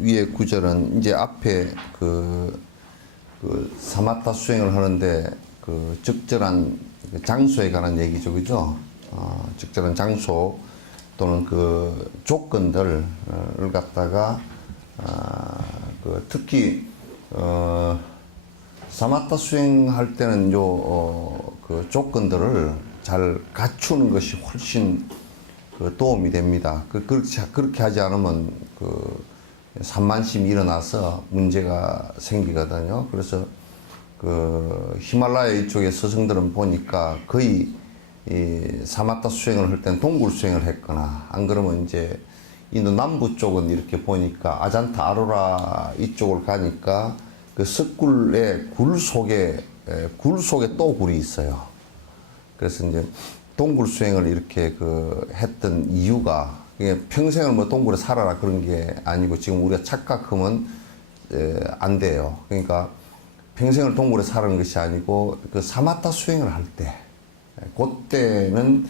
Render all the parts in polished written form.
위에 구절은 이제 앞에 사마타 수행을 하는데 그 적절한 장소에 관한 얘기죠, 그죠? 적절한 장소 또는 그 조건들을 갖다가 특히 사마타 수행할 때는 그 조건들을 잘 갖추는 것이 훨씬 도움이 됩니다. 그렇게 하지 않으면 산만심이 일어나서 문제가 생기거든요. 그래서 히말라야 이쪽의 스승들은 보니까 거의 이 사마타 수행을 할 때는 동굴 수행을 했거나 안 그러면 이제 인도 남부 쪽은 이렇게 보니까 아잔타 아로라 이쪽을 가니까 그 습굴의 굴 속에 또 굴이 있어요. 그래서 이제 동굴 수행을 이렇게 했던 이유가 평생을 뭐 동굴에 살아라 그런 게 아니고 지금 우리가 착각하면 안 돼요. 그러니까 평생을 동굴에 사는 것이 아니고 그 사마타 수행을 할 때, 그때는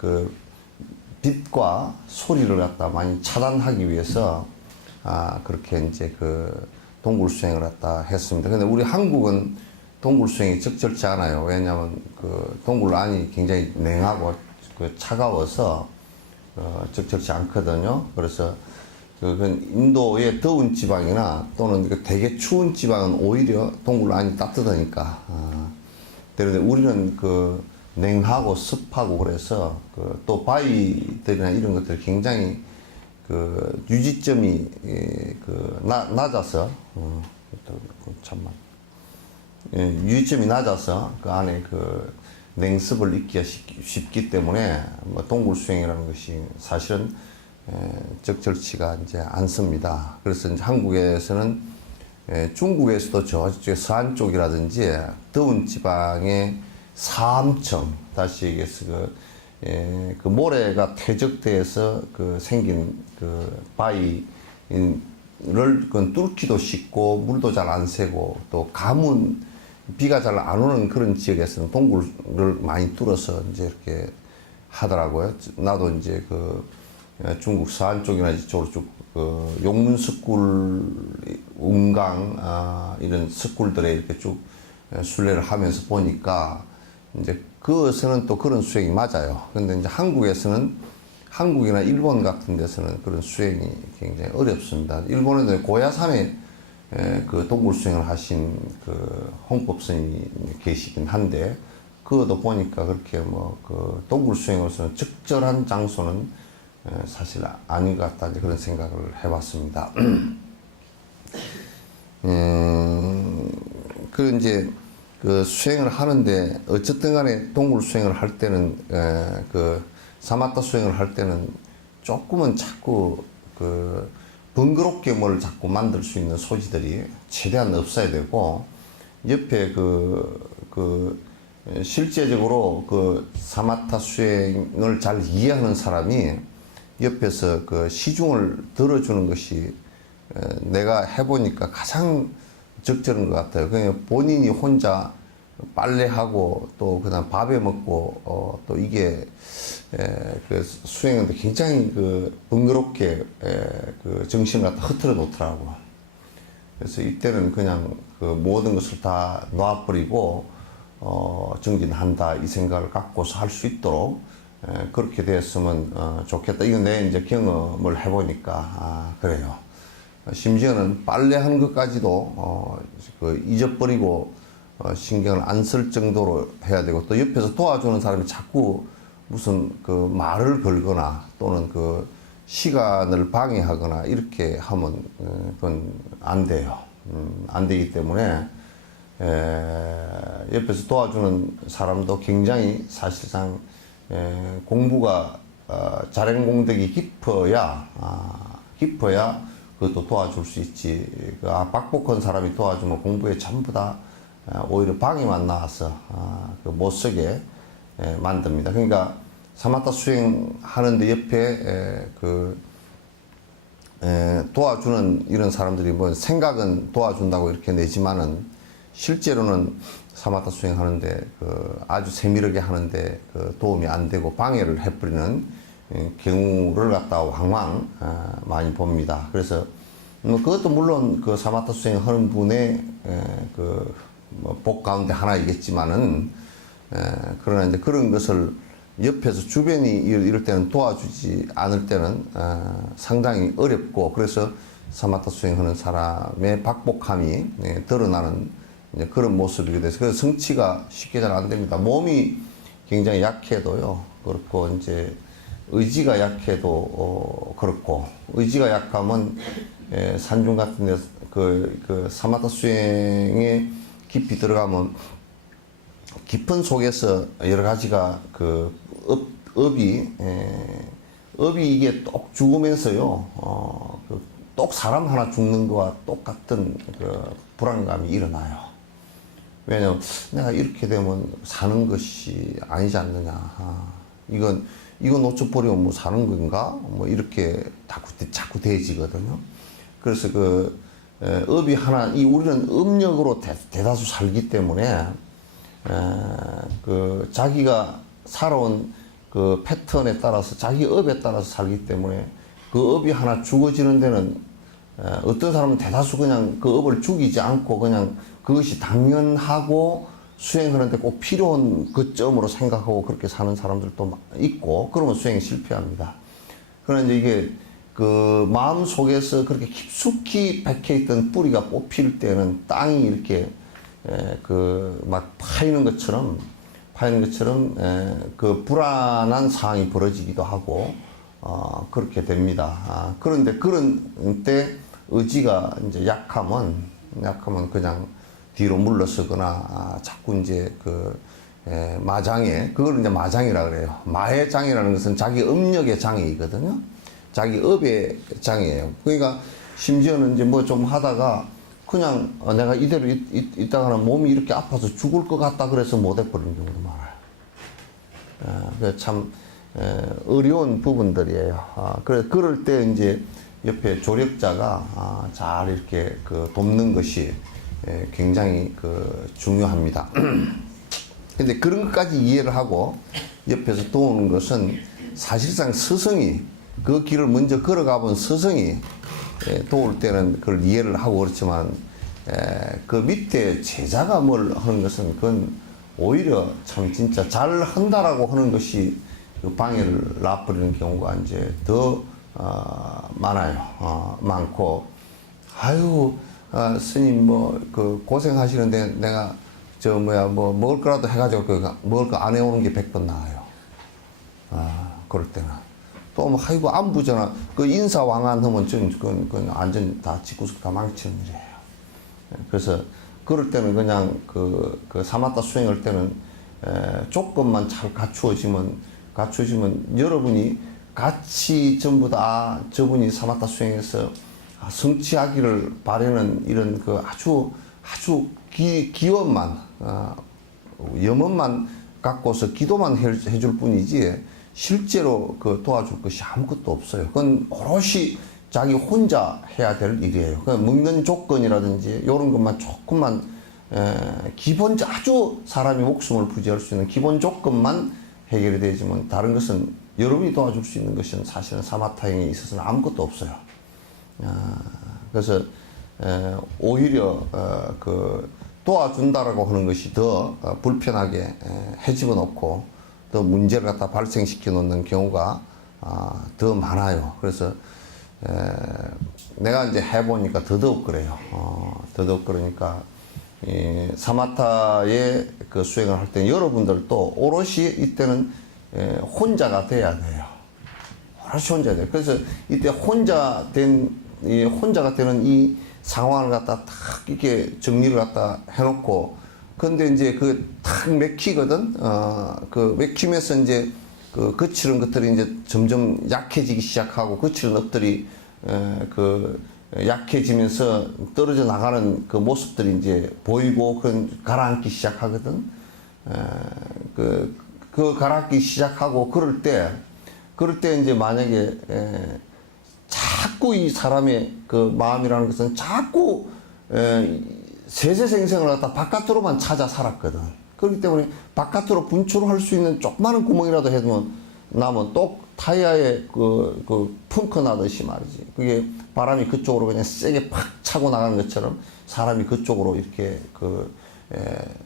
그 빛과 소리를 갖다 많이 차단하기 위해서 그렇게 이제 동굴 수행을 갖다 했습니다. 근데 우리 한국은 동굴 수행이 적절치 않아요. 왜냐하면 동굴 안이 굉장히 냉하고 차가워서 적절치 않거든요. 그래서 인도의 더운 지방이나 또는 되게 추운 지방은 오히려 동굴 안이 따뜻하니까. 그런데 우리는 냉하고 습하고 그래서 또 바위들이나 이런 것들 굉장히 유지점이 낮아서 참만 유지점이 낮아서 그 안에 냉습을 잊기가 쉽기 때문에 뭐 동굴 수행이라는 것이 사실은 적절치가 이제 않습니다. 그래서 이제 한국에서는 중국에서도 저쪽 서안 쪽이라든지 더운 지방의 사암청, 다시 얘기해서 그 모래가 퇴적돼서 생긴 바위를 뚫기도 쉽고 물도 잘 안 새고 또 가뭄 비가 잘 안 오는 그런 지역에서는 동굴을 많이 뚫어서 이제 이렇게 하더라고요. 나도 이제 중국 서안 쪽이나 이쪽으로 쭉 용문 습굴, 운강 이런 습굴들에 이렇게 쭉 순례를 하면서 보니까 이제 그것에는 또 그런 수행이 맞아요. 근데 이제 한국이나 일본 같은 데서는 그런 수행이 굉장히 어렵습니다. 일본에도 고야산에 동굴 수행을 하신 홍법 스님이 계시긴 한데, 그것도 보니까 그렇게 동굴 수행으로서는 적절한 장소는 사실 아닌 것 같다, 그런 생각을 해봤습니다. 이제 수행을 하는데, 어쨌든 간에 동굴 수행을 할 때는, 사마타 수행을 할 때는 조금은 자꾸 번거롭게 뭘 자꾸 만들 수 있는 소지들이 최대한 없어야 되고, 옆에 실제적으로 사마타 수행을 잘 이해하는 사람이 옆에서 시중을 들어주는 것이 내가 해보니까 가장 적절한 것 같아요. 그냥 본인이 혼자 빨래하고 또 그다음 밥에 먹고 또 이게 수행하는데 굉장히 번거롭게 정신을 갖다 흐트러 놓더라고. 그래서 이때는 그냥 모든 것을 다 놔버리고 정진한다 이 생각을 갖고서 할 수 있도록 그렇게 됐으면 좋겠다. 이건 내 이제 경험을 해보니까 그래요. 심지어는 빨래하는 것까지도 잊어버리고 신경을 안 쓸 정도로 해야 되고, 또 옆에서 도와주는 사람이 자꾸 무슨 말을 걸거나 또는 시간을 방해하거나 이렇게 하면 그건 안 돼요. 안 되기 때문에 옆에서 도와주는 사람도 굉장히 사실상 공부가 자행공덕이 깊어야 그것도 도와줄 수 있지. 빡복한 사람이 도와주면 공부에 전부 다 오히려 방해만 나와서 못 쓰게 만듭니다. 그러니까 사마타 수행하는데 옆에 도와주는 이런 사람들이 뭐 생각은 도와준다고 이렇게 내지만은 실제로는 사마타 수행하는데 아주 세밀하게 하는데 도움이 안 되고 방해를 해버리는 경우를 갖다 왕왕 많이 봅니다. 그래서 그것도 물론 그 사마타 수행하는 분의 그뭐 복 가운데 하나이겠지만은 그러나 이제 그런 것을 옆에서 주변이 이럴 때는 도와주지 않을 때는 상당히 어렵고, 그래서 사마타 수행하는 사람의 박복함이 드러나는 그런 모습이게 돼서, 그래서 성취가 쉽게 잘 안 됩니다. 몸이 굉장히 약해도요 그렇고, 이제 의지가 약해도 그렇고, 의지가 약하면 산중 같은 데 그 사마타 수행에 깊이 들어가면 깊은 속에서 여러 가지가 그 업이 이게 똑 죽으면서요 똑 사람 하나 죽는 거와 똑같은 그 불안감이 일어나요. 왜냐면 내가 이렇게 되면 사는 것이 아니지 않느냐, 이건 놓쳐버리면 뭐 사는 건가, 뭐 이렇게 자꾸 돼지거든요. 그래서 업이 하나, 우리는 업력으로 대다수 살기 때문에 그 자기가 살아온 그 패턴에 따라서, 자기 업에 따라서 살기 때문에 그 업이 하나 죽어지는 데는 어떤 사람은 대다수 그냥 그 업을 죽이지 않고 그냥 그것이 당연하고 수행하는데 꼭 필요한 그 점으로 생각하고 그렇게 사는 사람들도 있고, 그러면 수행이 실패합니다. 그러나 이제 이게 그 마음 속에서 그렇게 깊숙이 박혀있던 뿌리가 뽑힐 때는 땅이 이렇게 그 막 파이는 것처럼 그 불안한 상황이 벌어지기도 하고 그렇게 됩니다. 그런데 그런 때 의지가 이제 약하면 그냥 뒤로 물러서거나 자꾸 이제 마장에, 그걸 이제 마장이라 그래요. 마의 장이라는 것은 자기 업력의 장애이거든요. 자기 업의 장애예요. 그러니까 심지어는 이제 뭐 좀 하다가 그냥 내가 이대로 있다가는 몸이 이렇게 아파서 죽을 것 같다 그래서 못 해버리는 경우도 많아요. 참 어려운 부분들이에요. 그럴 때 이제 옆에 조력자가 잘 이렇게 돕는 것이 굉장히 중요합니다. 근데 그런 것까지 이해를 하고 옆에서 도우는 것은 사실상 스승이, 그 길을 먼저 걸어가 본 스승이 도울 때는 그걸 이해를 하고 그렇지만, 그 밑에 제자가 뭘 하는 것은 그건 오히려 참 진짜 잘 한다라고 하는 것이 방해를 놔버리는 경우가 이제 더 많아요. 많고, 아유, 스님 고생하시는데 내가 뭐 먹을 거라도 해가지고 먹을 거 안 해오는 게 100번 나아요. 그럴 때는. 또 뭐, 아이고, 안부잖아. 인사왕안 하면 그건 완전 다 집구석 다 망치는 일이에요. 그래서, 그럴 때는 그냥 사마타 수행할 때는, 조건만 잘 갖추어지면 여러분이 같이 전부 다 저분이 사마타 수행해서 성취하기를 바라는 이런 아주 기원만, 염원만 갖고서 기도만 해줄 뿐이지, 실제로 도와줄 것이 아무것도 없어요. 그건 오롯이 자기 혼자 해야 될 일이에요. 먹는 조건이라든지 이런 것만 조금만 아주 사람이 목숨을 부지할 수 있는 기본 조건만 해결이 되지만, 다른 것은 여러분이 도와줄 수 있는 것은 사실은 사마타행에 있어서는 아무것도 없어요. 그래서 오히려 도와준다라고 하는 것이 더 불편하게 해집어 놓고 더 문제를 갖다 발생시켜 놓는 경우가 더 많아요. 그래서 내가 이제 해보니까 더더욱 그래요. 더더욱 그러니까 사마타의 수행을 할 때 여러분들도 오롯이 이때는 혼자가 돼야 돼요. 오롯이 혼자 돼요. 그래서 이때 혼자가 되는 이 상황을 갖다 탁 이렇게 정리를 갖다 해놓고, 근데 이제 탁 맥히거든. 맥히면서 이제 거칠은 것들이 이제 점점 약해지기 시작하고, 거칠은 것들이 약해지면서 떨어져 나가는 그 모습들이 이제 보이고, 가라앉기 시작하거든. 가라앉기 시작하고, 그럴 때 이제 만약에, 자꾸 이 사람의 마음이라는 것은 자꾸, 세세생생을 갖다 바깥으로만 찾아 살았거든. 그렇기 때문에 바깥으로 분출할 수 있는 조그마한 구멍이라도 해두면 나면 또 타이어에 그 펑크 나듯이 말이지. 그게 바람이 그쪽으로 그냥 세게 팍 차고 나가는 것처럼 사람이 그쪽으로 이렇게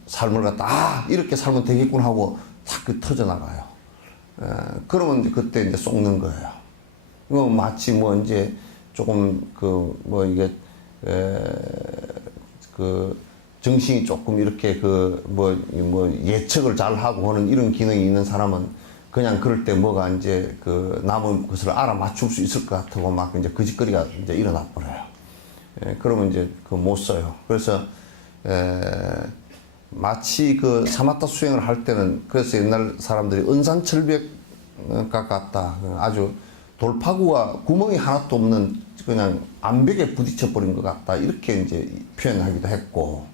삶을 갖다 이렇게 살면 되겠군 하고 탁 터져 나가요. 그러면 이제 그때 이제 쏟는 거예요. 이거 마치 뭐 이제 조금 뭐 이게 정신이 조금 이렇게 뭐 예측을 잘 하고 하는 이런 기능이 있는 사람은 그냥 그럴 때 뭐가 이제 남은 것을 알아맞출 수 있을 것 같고 막 이제 거짓거리가 이제 일어나 버려요. 그러면 이제 못 써요. 그래서 마치 사마타 수행을 할 때는 그래서 옛날 사람들이 은산철벽과 같다. 아주 돌파구가 구멍이 하나도 없는 그냥 암벽에 부딪혀 버린 것 같다. 이렇게 이제 표현하기도 했고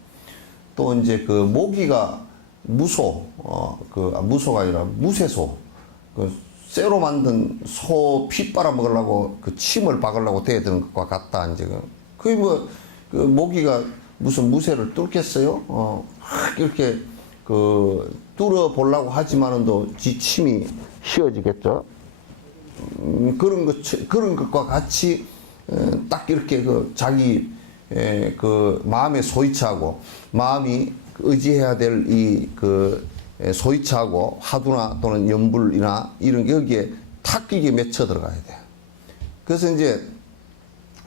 또 이제 모기가 무소가 아니라 무쇠소 쇠로 만든 소 피 빨아먹으려고 침을 박으려고 대드는 것과 같다. 이제 그게 모기가 무슨 무쇠를 뚫겠어요? 이렇게 뚫어 보려고 하지만은 또 지 침이 휘어지겠죠. 그런 것과 같이 딱 이렇게 자기 마음의 소이치하고 마음이 의지해야 될 이 소이치하고 화두나 또는 염불이나 이런 게 여기에 탁 이게 맺혀 들어가야 돼요. 그래서 이제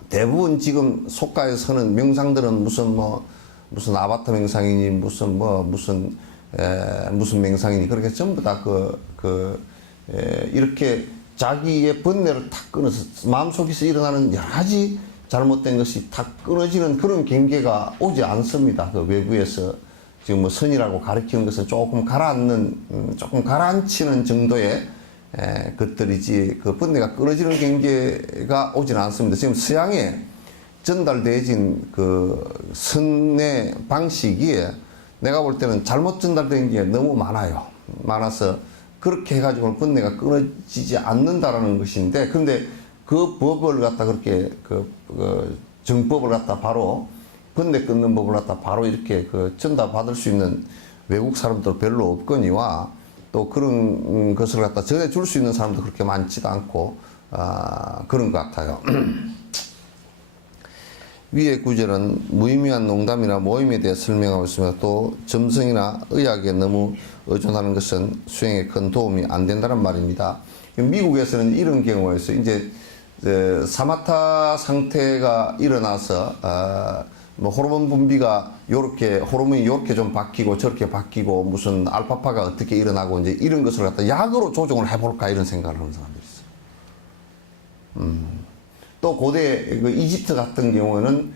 대부분 지금 속가에서는 명상들은 무슨 아바타 명상이니 무슨 명상이니 그렇게 전부 다 이렇게 자기의 번뇌를 탁 끊어서 마음속에서 일어나는 여러 가지 잘못된 것이 탁 끊어지는 그런 경계가 오지 않습니다. 외부에서 지금 뭐 선이라고 가르치는 것은 조금 조금 가라앉히는 정도의 것들이지 번뇌가 끊어지는 경계가 오지는 않습니다. 지금 서양에 전달되어진 선의 방식이 내가 볼 때는 잘못 전달된 게 너무 많아서 그렇게 해가지고 번뇌가 끊어지지 않는다라는 것인데, 근데 그 법을 갖다 그렇게 정법을 갖다 바로 번뇌 끊는 법을 갖다 바로 이렇게 전달 받을 수 있는 외국 사람도 별로 없거니와 또 그런 것을 갖다 전해줄 수 있는 사람도 그렇게 많지도 않고 그런 것 같아요. 위의 구절은 무의미한 농담이나 모임에 대해 설명하고 있으며 또 점성이나 의학에 너무 의존하는 것은 수행에 큰 도움이 안 된다는 말입니다. 미국에서는 이런 경우가 있어요. 이제 사마타 상태가 일어나서 뭐 호르몬 분비가 호르몬이 요렇게 좀 바뀌고 저렇게 바뀌고 무슨 알파파가 어떻게 일어나고 이제 이런 것을 갖다 약으로 조정을 해볼까 이런 생각을 하는 사람들이 있어요. 또 고대 이집트 같은 경우는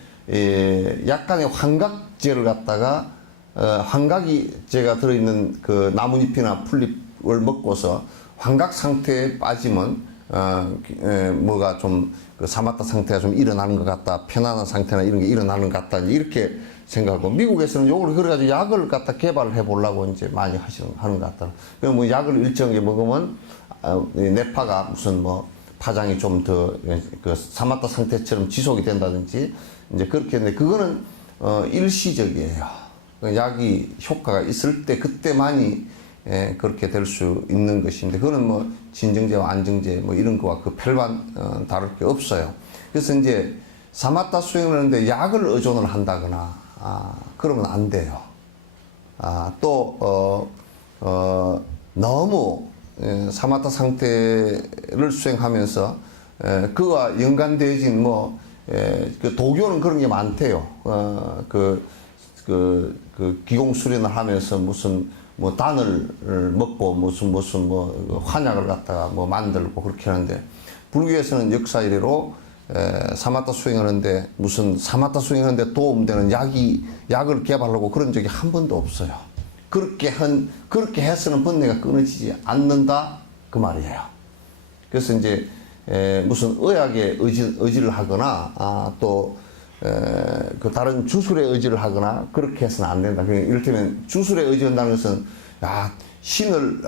약간의 환각제를 갖다가 환각제가 들어있는 나뭇잎이나 풀잎을 먹고서 환각 상태에 빠지면 뭐가 좀 사마타 상태가 좀 일어나는 것 같다, 편안한 상태나 이런 게 일어나는 것 같다 이렇게 생각하고, 미국에서는 요걸 그래가지고 약을 갖다 개발을 해보려고 이제 많이 하는 것 같다. 그럼 뭐 약을 일정하게 먹으면 뇌파가 무슨 파장이 좀 더 사마타 상태처럼 지속이 된다든지 이제 그렇게 했는데 그거는 일시적이에요. 약이 효과가 있을 때 그때만이 그렇게 될 수 있는 것인데 그거는 진정제와 안정제 이런 거와 별반 다를 게 없어요. 그래서 이제 사마타 수행을 하는데 약을 의존을 한다거나 그러면 안 돼요. 또 너무 사마타 상태를 수행하면서 그와 연관되어진 도교는 그런 게 많대요. 기공 수련을 하면서 무슨 단을 먹고 무슨 환약을 갖다가 만들고 그렇게 하는데, 불교에서는 역사 이래로 사마타 수행하는데 무슨 사마타 수행하는데 도움되는 약을 개발하고 그런 적이 한 번도 없어요. 그렇게 해서는 번뇌가 끊어지지 않는다 그 말이에요. 그래서 이제 무슨 의학에 의지를 하거나 또 다른 주술에 의지를 하거나 그렇게 해서는 안 된다. 이를테면 주술에 의지한다는 것은 신을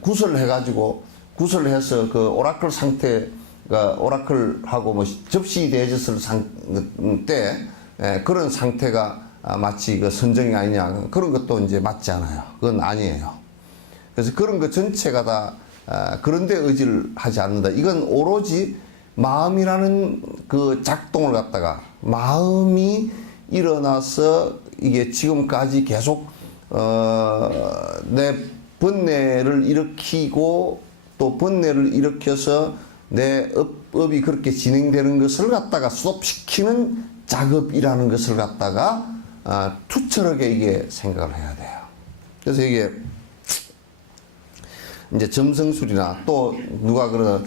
구설해가지고 구설해서 오라클 상태가 오라클하고 접시되어졌을 때 그런 상태가 마치 선정이 아니냐 그런 것도 이제 맞지 않아요. 그건 아니에요. 그래서 그런 것 전체가 다 그런데 의지를 하지 않는다. 이건 오로지 마음이라는 그 작동을 갖다가 마음이 일어나서 이게 지금까지 계속 내 번뇌를 일으키고 또 번뇌를 일으켜서 내 업이 그렇게 진행되는 것을 갖다가 스톱시키는 작업이라는 것을 갖다가 투철하게 이게 생각을 해야 돼요. 그래서 이게 이제 점성술이나 또 누가 그러나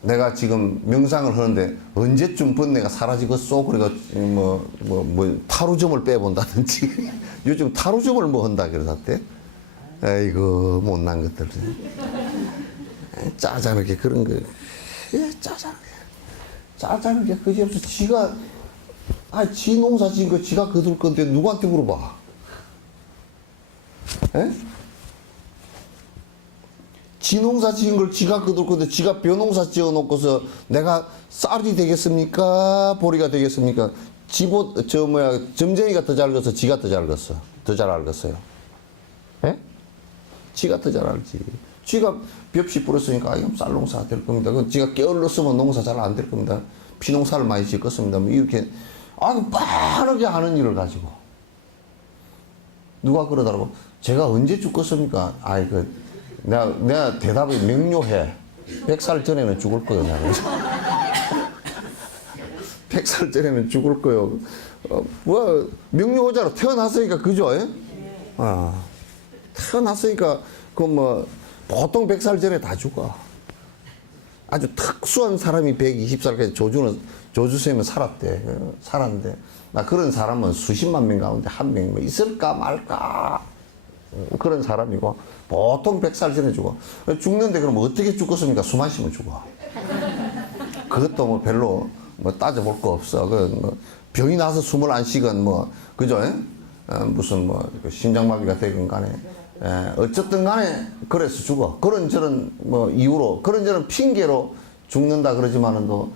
내가 지금 명상을 하는데 언제쯤 번뇌가 사라지겠소? 그래가 타루점을 빼본다든지 요즘 타루점을 뭐 한다 그러셨대. 아이고 못난 것들 짜잘하게 그런 거 짜잘하게 그지없어 지가 지 농사 지은 거 지가 거둘 건데 누구한테 물어봐? 에? 지 농사 지은 걸 지가 거둘 건데 지가 벼농사 지어 놓고서 내가 쌀이 되겠습니까? 보리가 되겠습니까? 점쟁이가 더 잘 걷어 지가 더 잘 걷어 더 잘 알겠어요. 에? 지가 더 잘 알지. 지가 벽시 뿌렸으니까 이건 쌀 농사 될 겁니다. 그건 지가 게을렀으면 농사 잘 안 될 겁니다. 피농사를 많이 짓겠습니다. 뭐 이렇게 빠르게 하는 일을 가지고 누가 그러더라고. 제가 언제 죽겠습니까? 내가 대답이 명료해. 100살 전에는 죽을 거요. 100살 전에는 죽을 거요. 명료하자로 태어났으니까 그죠? 태어났으니까 보통 100살 전에 다 죽어. 아주 특수한 사람이 120살까지 조주쌤은 살았는데 나 그런 사람은 수십만 명 가운데 한 명 있을까 말까 그런 사람이고 보통 100살 전에 죽어. 죽는데 그럼 어떻게 죽겠습니까? 숨 안 쉬면 죽어. 그것도 별로 따져볼 거 없어. 병이 나서 숨을 안 쉬건 그죠? 무슨 심장마비가 되건 간에 어쨌든 간에 그래서 죽어. 그런저런 이유로 그런저런 핑계로 죽는다 그러지만은 또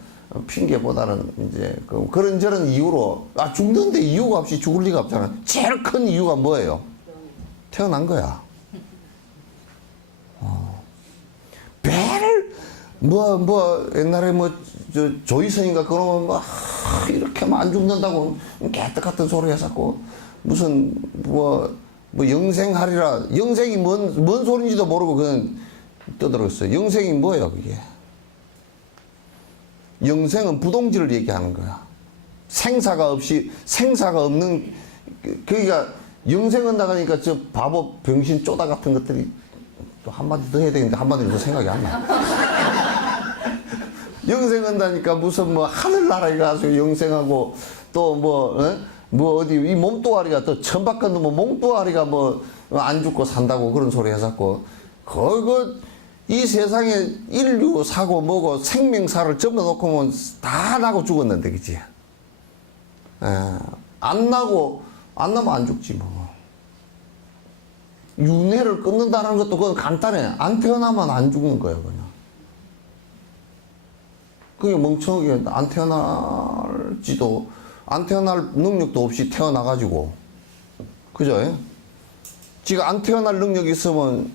핑계보다는 이제 그런저런 이유로 죽는데 이유가 없이 죽을 리가 없잖아. 제일 큰 이유가 뭐예요? 태어난 거야. 배를 옛날에 조이선인가 그러면 이렇게 안 죽는다고 개떡 같은 소리 했었고 무슨 영생하리라. 영생이 뭔 소리인지도 모르고 그냥 떠들었어요. 영생이 뭐예요, 그게? 영생은 부동질을 얘기하는 거야. 생사가 없는, 그러니까 영생은 나가니까 저 바보 병신 쪼다 같은 것들이 또 한마디 더 해야 되는데 한마디도 더 생각이 안 나. 영생한다니까 무슨 하늘나라에 가서 영생하고 또 어디 이 몸뚱아리가 또 천박한 놈은 몸뚱아리가 안 죽고 산다고 그런 소리 해갖고 이 세상에 인류 사고 뭐고 생명사를 접어놓고 다 나고 죽었는데 그치? 안 나면 안 죽지 뭐. 윤회를 끊는다는 것도 그건 간단해. 안 태어나면 안 죽는 거야 그냥. 그게 멍청하게 안 태어날 능력도 없이 태어나가지고 그죠? 지가 안 태어날 능력이 있으면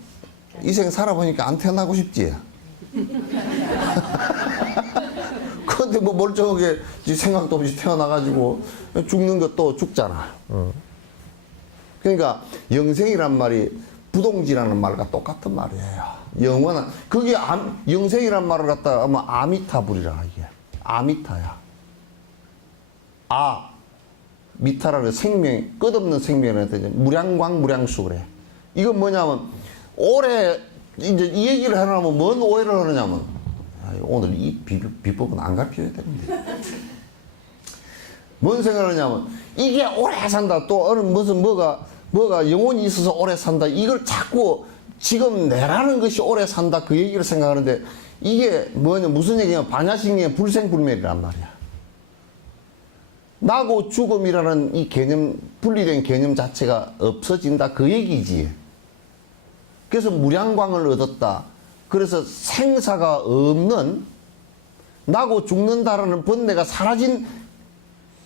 이 생 살아보니까 안 태어나고 싶지. 그런데 멀쩡하게 생각도 없이 태어나가지고 죽는 것도 죽잖아. 그러니까 영생이란 말이 부동지라는 말과 똑같은 말이에요. 영원한 그게 영생이란 말을 갖다가 아미타불이라 이게 아미타야. 미타라는 생명 끝없는 생명한테 무량광 무량수 그래. 이건 뭐냐면 오래 이제 이 얘기를 하려면 뭔 오해를 하느냐면 오늘 이 비법은 안 가르쳐야 되는데 뭔 생각을 하냐면 이게 오래 산다 또 어느 무슨 뭐가 영혼이 있어서 오래 산다 이걸 자꾸 지금 내라는 것이 오래 산다 그 얘기를 생각하는데 이게 무슨 얘기냐면 반야식의 불생불멸이란 말이야. 나고 죽음이라는 이 개념 분리된 개념 자체가 없어진다 그 얘기지. 그래서 무량광을 얻었다. 그래서 생사가 없는 나고 죽는다라는 번뇌가 사라진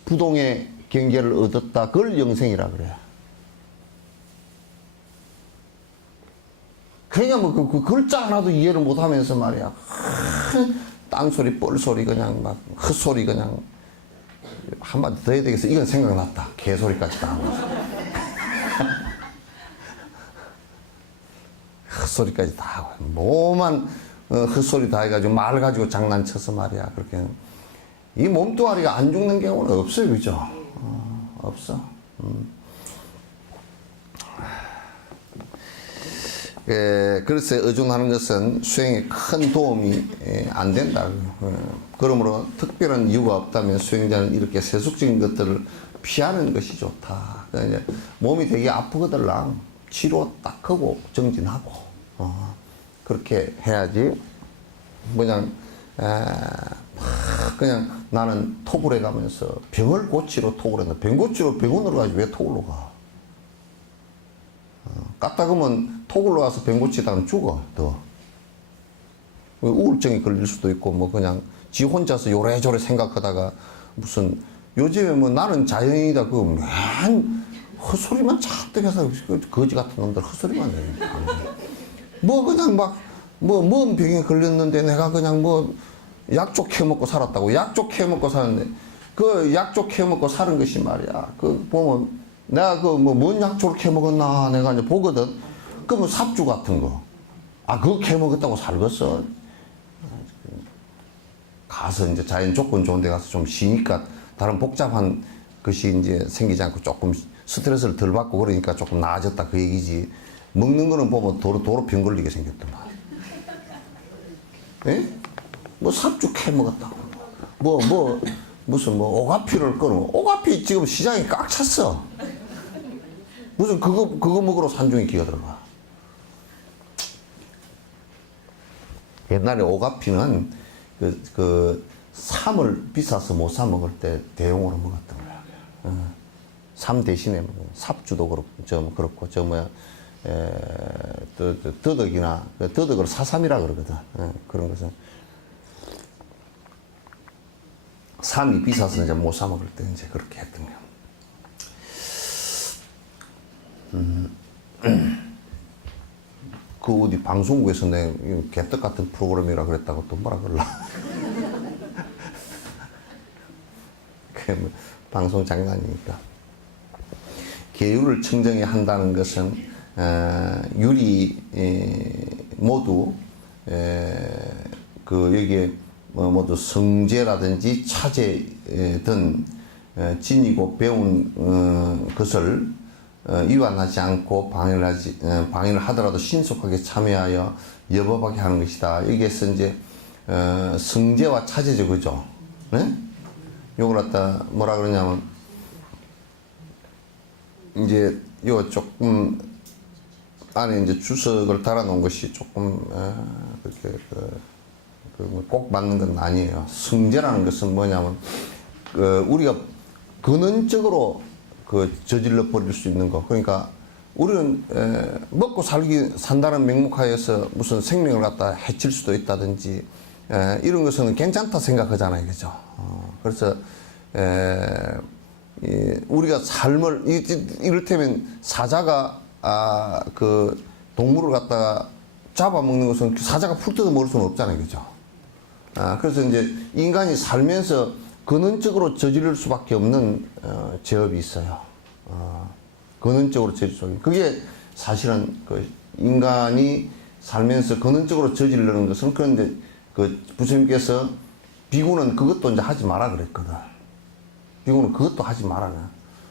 부동의 경계를 얻었다. 그걸 영생이라 그래요. 그냥 뭐 그 글자 하나도 이해를 못 하면서 말이야. 땅소리, 뻘소리, 그냥 막 헛소리, 그냥 한마디 더 해야 되겠어. 이건 생각났다. 개소리까지 다 하고. 헛소리까지 다 하고. 뭐만 헛소리 다 해가지고 말 가지고 장난쳐서 말이야. 그렇게. 이 몸뚱아리가 안 죽는 경우는 없어요. 그죠? 없어. 그래서 의존하는 것은 수행에 큰 도움이 안 된다. 그러므로 특별한 이유가 없다면 수행자는 이렇게 세속적인 것들을 피하는 것이 좋다. 그러니까 몸이 되게 아프거들랑 치료 딱 하고 정진하고 그렇게 해야지. 그냥 나는 토굴에 가면서 병을 고치러 토굴에 가. 병 고치러 병원으로 가지 왜 토굴로 가? 까딱하면 토굴로 가서 병 고치다가는 죽어. 더 우울증이 걸릴 수도 있고 뭐 그냥 지 혼자서 요래저래 생각하다가 무슨 요즘에 뭐 나는 자연이다 그 맨 헛소리만 잔뜩 해서 거지 같은 놈들 헛소리만 해. 뭐 그냥 막 뭔 병에 걸렸는데 내가 그냥 뭐 약쪽 캐먹고 살았다고. 약쪽 캐먹고 사는데 그 약쪽 캐먹고 사는 것이 말이야. 그 보면 내가 그 뭐 뭔 약초를 캐먹었나 내가 이제 보거든. 그 뭐 삽주 같은 거. 그거 캐먹었다고 살겠어. 가서 이제 자연 조건 좋은 데 가서 좀 쉬니까 다른 복잡한 것이 이제 생기지 않고 조금 스트레스를 덜 받고 그러니까 조금 나아졌다 그 얘기지. 먹는 거는 보면 도로 병 걸리게 생겼더만. 예? 뭐 삽주 캐먹었다고. 무슨 오가피를 끊어. 오가피 지금 시장이 꽉 찼어. 무슨 그거 먹으러 산중에 기가 들어가. 옛날에 오가피는 삼을 비싸서 못 사 먹을 때 대용으로 먹었던 거야. 삼 대신에 삽주도 그렇고 더덕이나 더덕을 사삼이라 그러거든. 그런 것은 삼이 비싸서 이제 못 사 먹을 때 이제 그렇게 했던 거야. 그 어디 방송국에서 내 개떡 같은 프로그램이라 그랬다고 또 뭐라 그럴라. 그 방송 장난이니까. 계율을 청정히 한다는 것은 유리 모두 여기에 모두 성제라든지 차제든 지니고 배운 것을 위반하지 않고 방해를 하더라도 신속하게 참여하여 여법하게 하는 것이다. 여기에서 이제 성제와 차제죠, 그죠? 네? 요걸 갖다 뭐라 그러냐면 이제 요 조금 안에 이제 주석을 달아놓은 것이 조금 그렇게 꼭 맞는 건 아니에요. 성제라는 것은 뭐냐면 우리가 근원적으로 저질러 버릴 수 있는 거. 그러니까 우리는 먹고 산다는 명목하에서 무슨 생명을 갖다 해칠 수도 있다든지 이런 것은 괜찮다 생각하잖아요, 그죠? 그래서 우리가 삶을 이를테면 사자가 그 동물을 갖다가 잡아먹는 것은 사자가 풀 뜯어 먹을 수는 없잖아요, 그죠? 그래서 이제 인간이 살면서 근원적으로 저지를 수밖에 없는 죄업이 있어요. 근원적으로 저질 수. 그게 사실은 인간이 살면서 근원적으로 저지르는 것은 그런데 부처님께서 비구는 그것도 이제 하지 마라 그랬거든. 비구는 그것도 하지 말아라.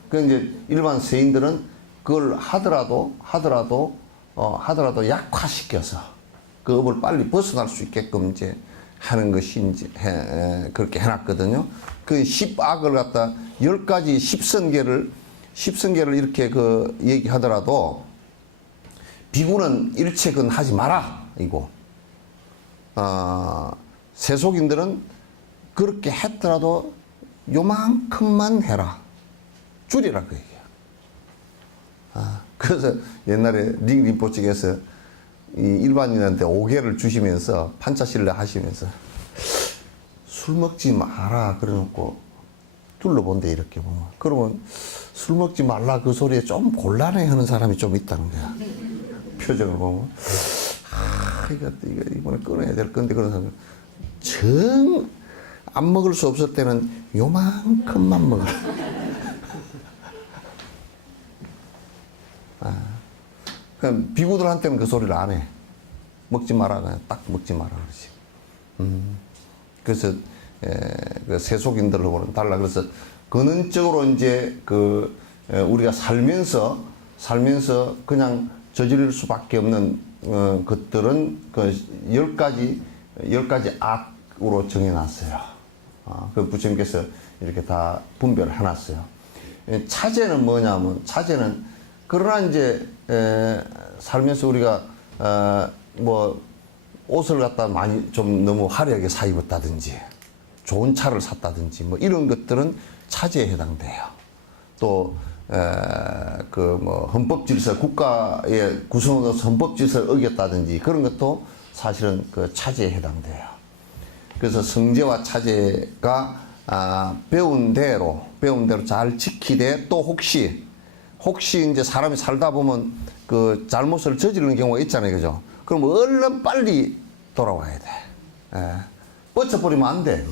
그 이제 일반 세인들은 그걸 하더라도 약화시켜서 그 업을 빨리 벗어날 수 있게끔 이제 하는 것이 이제 그렇게 해놨거든요. 그 10악을 갖다 10가지 10선계를 이렇게 얘기하더라도 비구는 일체근 하지 마라 이거. 세속인들은 그렇게 했더라도 요만큼만 해라. 줄이라 그 얘기야. 그래서 옛날에 링림포측에서 이 일반인한테 5개를 주시면서 판차실례 하시면서 술 먹지 마라 그래놓고 둘러본대 이렇게 보면. 그러면 술 먹지 말라 그 소리에 좀 곤란해 하는 사람이 좀 있다는 거야. 표정을 보면. 이거 이번에 끊어야 될 건데 그런 사람 정 안 먹을 수 없을 때는 요만큼만 먹어. 그럼 비구들한테는 그 소리를 안 해. 먹지 마라 그냥 딱 먹지 마라 그러지. 그래서 그 세속인들하고는 달라. 그래서 근원적으로 이제 우리가 살면서 그냥 저지를 수밖에 없는 것들은 그 10가지 악으로 정해놨어요. 그 부처님께서 이렇게 다 분별을 해놨어요. 차제는 뭐냐면 차제는 그러나 이제 살면서 우리가 뭐 옷을 갖다 많이 좀 너무 화려하게 사 입었다든지 좋은 차를 샀다든지 뭐 이런 것들은 차제에 해당돼요. 또 그 뭐 헌법 질서 국가의 구성으로서 헌법 질서를 어겼다든지 그런 것도 사실은 그 차제에 해당돼요. 그래서 성제와 차제가 배운 대로 잘 지키되 또 혹시 이제 사람이 살다 보면 그 잘못을 저지르는 경우가 있잖아요, 그죠? 그럼 얼른 빨리 돌아와야 돼. 뻗쳐버리면 안 돼.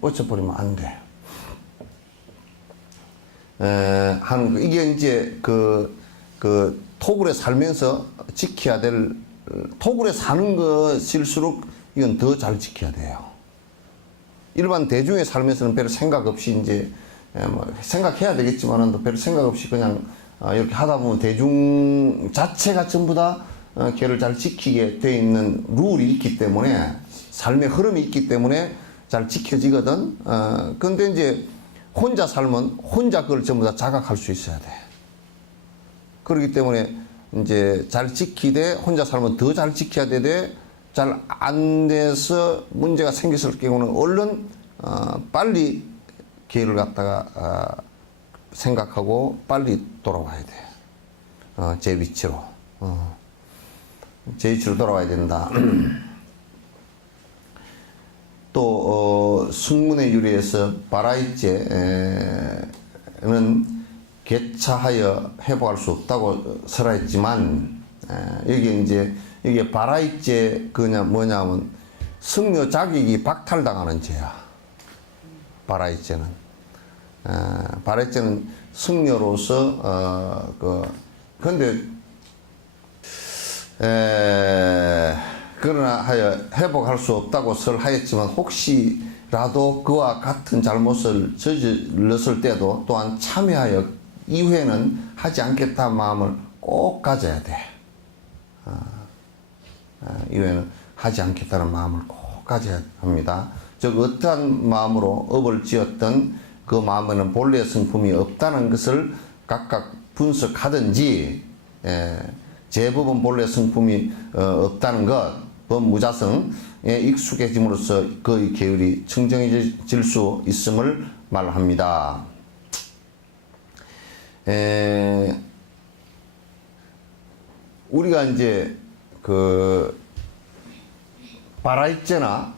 뻗쳐버리면 안 돼. 하는 거. 이게 이제 토굴에 살면서 지켜야 될, 토굴에 사는 것일수록 이건 더 잘 지켜야 돼요. 일반 대중에 살면서는 별 생각 없이 이제, 뭐 생각해야 되겠지만은 또 별 생각 없이 그냥 이렇게 하다 보면 대중 자체가 전부 다 걔를 잘 지키게 돼 있는 룰이 있기 때문에 삶의 흐름이 있기 때문에 잘 지켜지거든. 근데 이제 혼자 살면 혼자 그걸 전부 다 자각할 수 있어야 돼. 그렇기 때문에 이제 잘 지키되 혼자 살면 더 잘 지켜야 되되 잘 안 돼서 문제가 생겼을 경우는 얼른 빨리 기회를 갖다가 생각하고 빨리 돌아와야 돼. 제 위치로. 제 위치로 돌아와야 된다. 또 승문의 유래에서 바라이제는 개차하여 회복할 수 없다고 설하였지만 이게 바라이제 뭐냐면 승려 자격이 박탈당하는 죄야. 바라이제는 승려로서 근데 그러나 하여 회복할 수 없다고 설하였지만 혹시라도 그와 같은 잘못을 저질렀을 때도 또한 참여하여 이후에는 하지 않겠다 마음을 꼭 가져야 돼. 이후에는 하지 않겠다는 마음을 꼭 가져야 합니다. 즉 어떠한 마음으로 업을 지었던 그 마음에는 본래의 성품이 없다는 것을 각각 분석하든지 제법은 본래 성품이 없다는 것 법무자성에 익숙해짐으로써 그의 계율이 청정해질 수 있음을 말합니다. 우리가 이제 바라이제나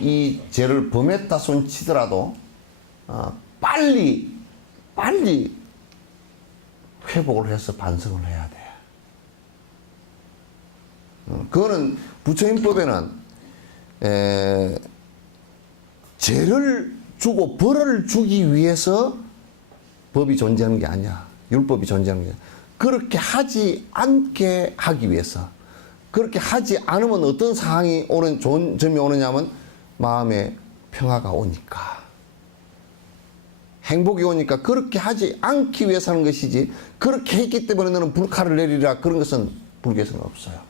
이 죄를 범했다 손치더라도 빨리 회복을 해서 반성을 해야 돼. 그거는 부처님법에는 죄를 주고 벌을 주기 위해서 법이 존재하는 게 아니야. 율법이 존재하는 게 아니야. 그렇게 하지 않게 하기 위해서. 그렇게 하지 않으면 어떤 상황이 좋은 점이 오느냐면 마음에 평화가 오니까. 행복이 오니까 그렇게 하지 않기 위해서 하는 것이지 그렇게 했기 때문에 너는 불칼을 내리라 그런 것은 불교에서는 없어요.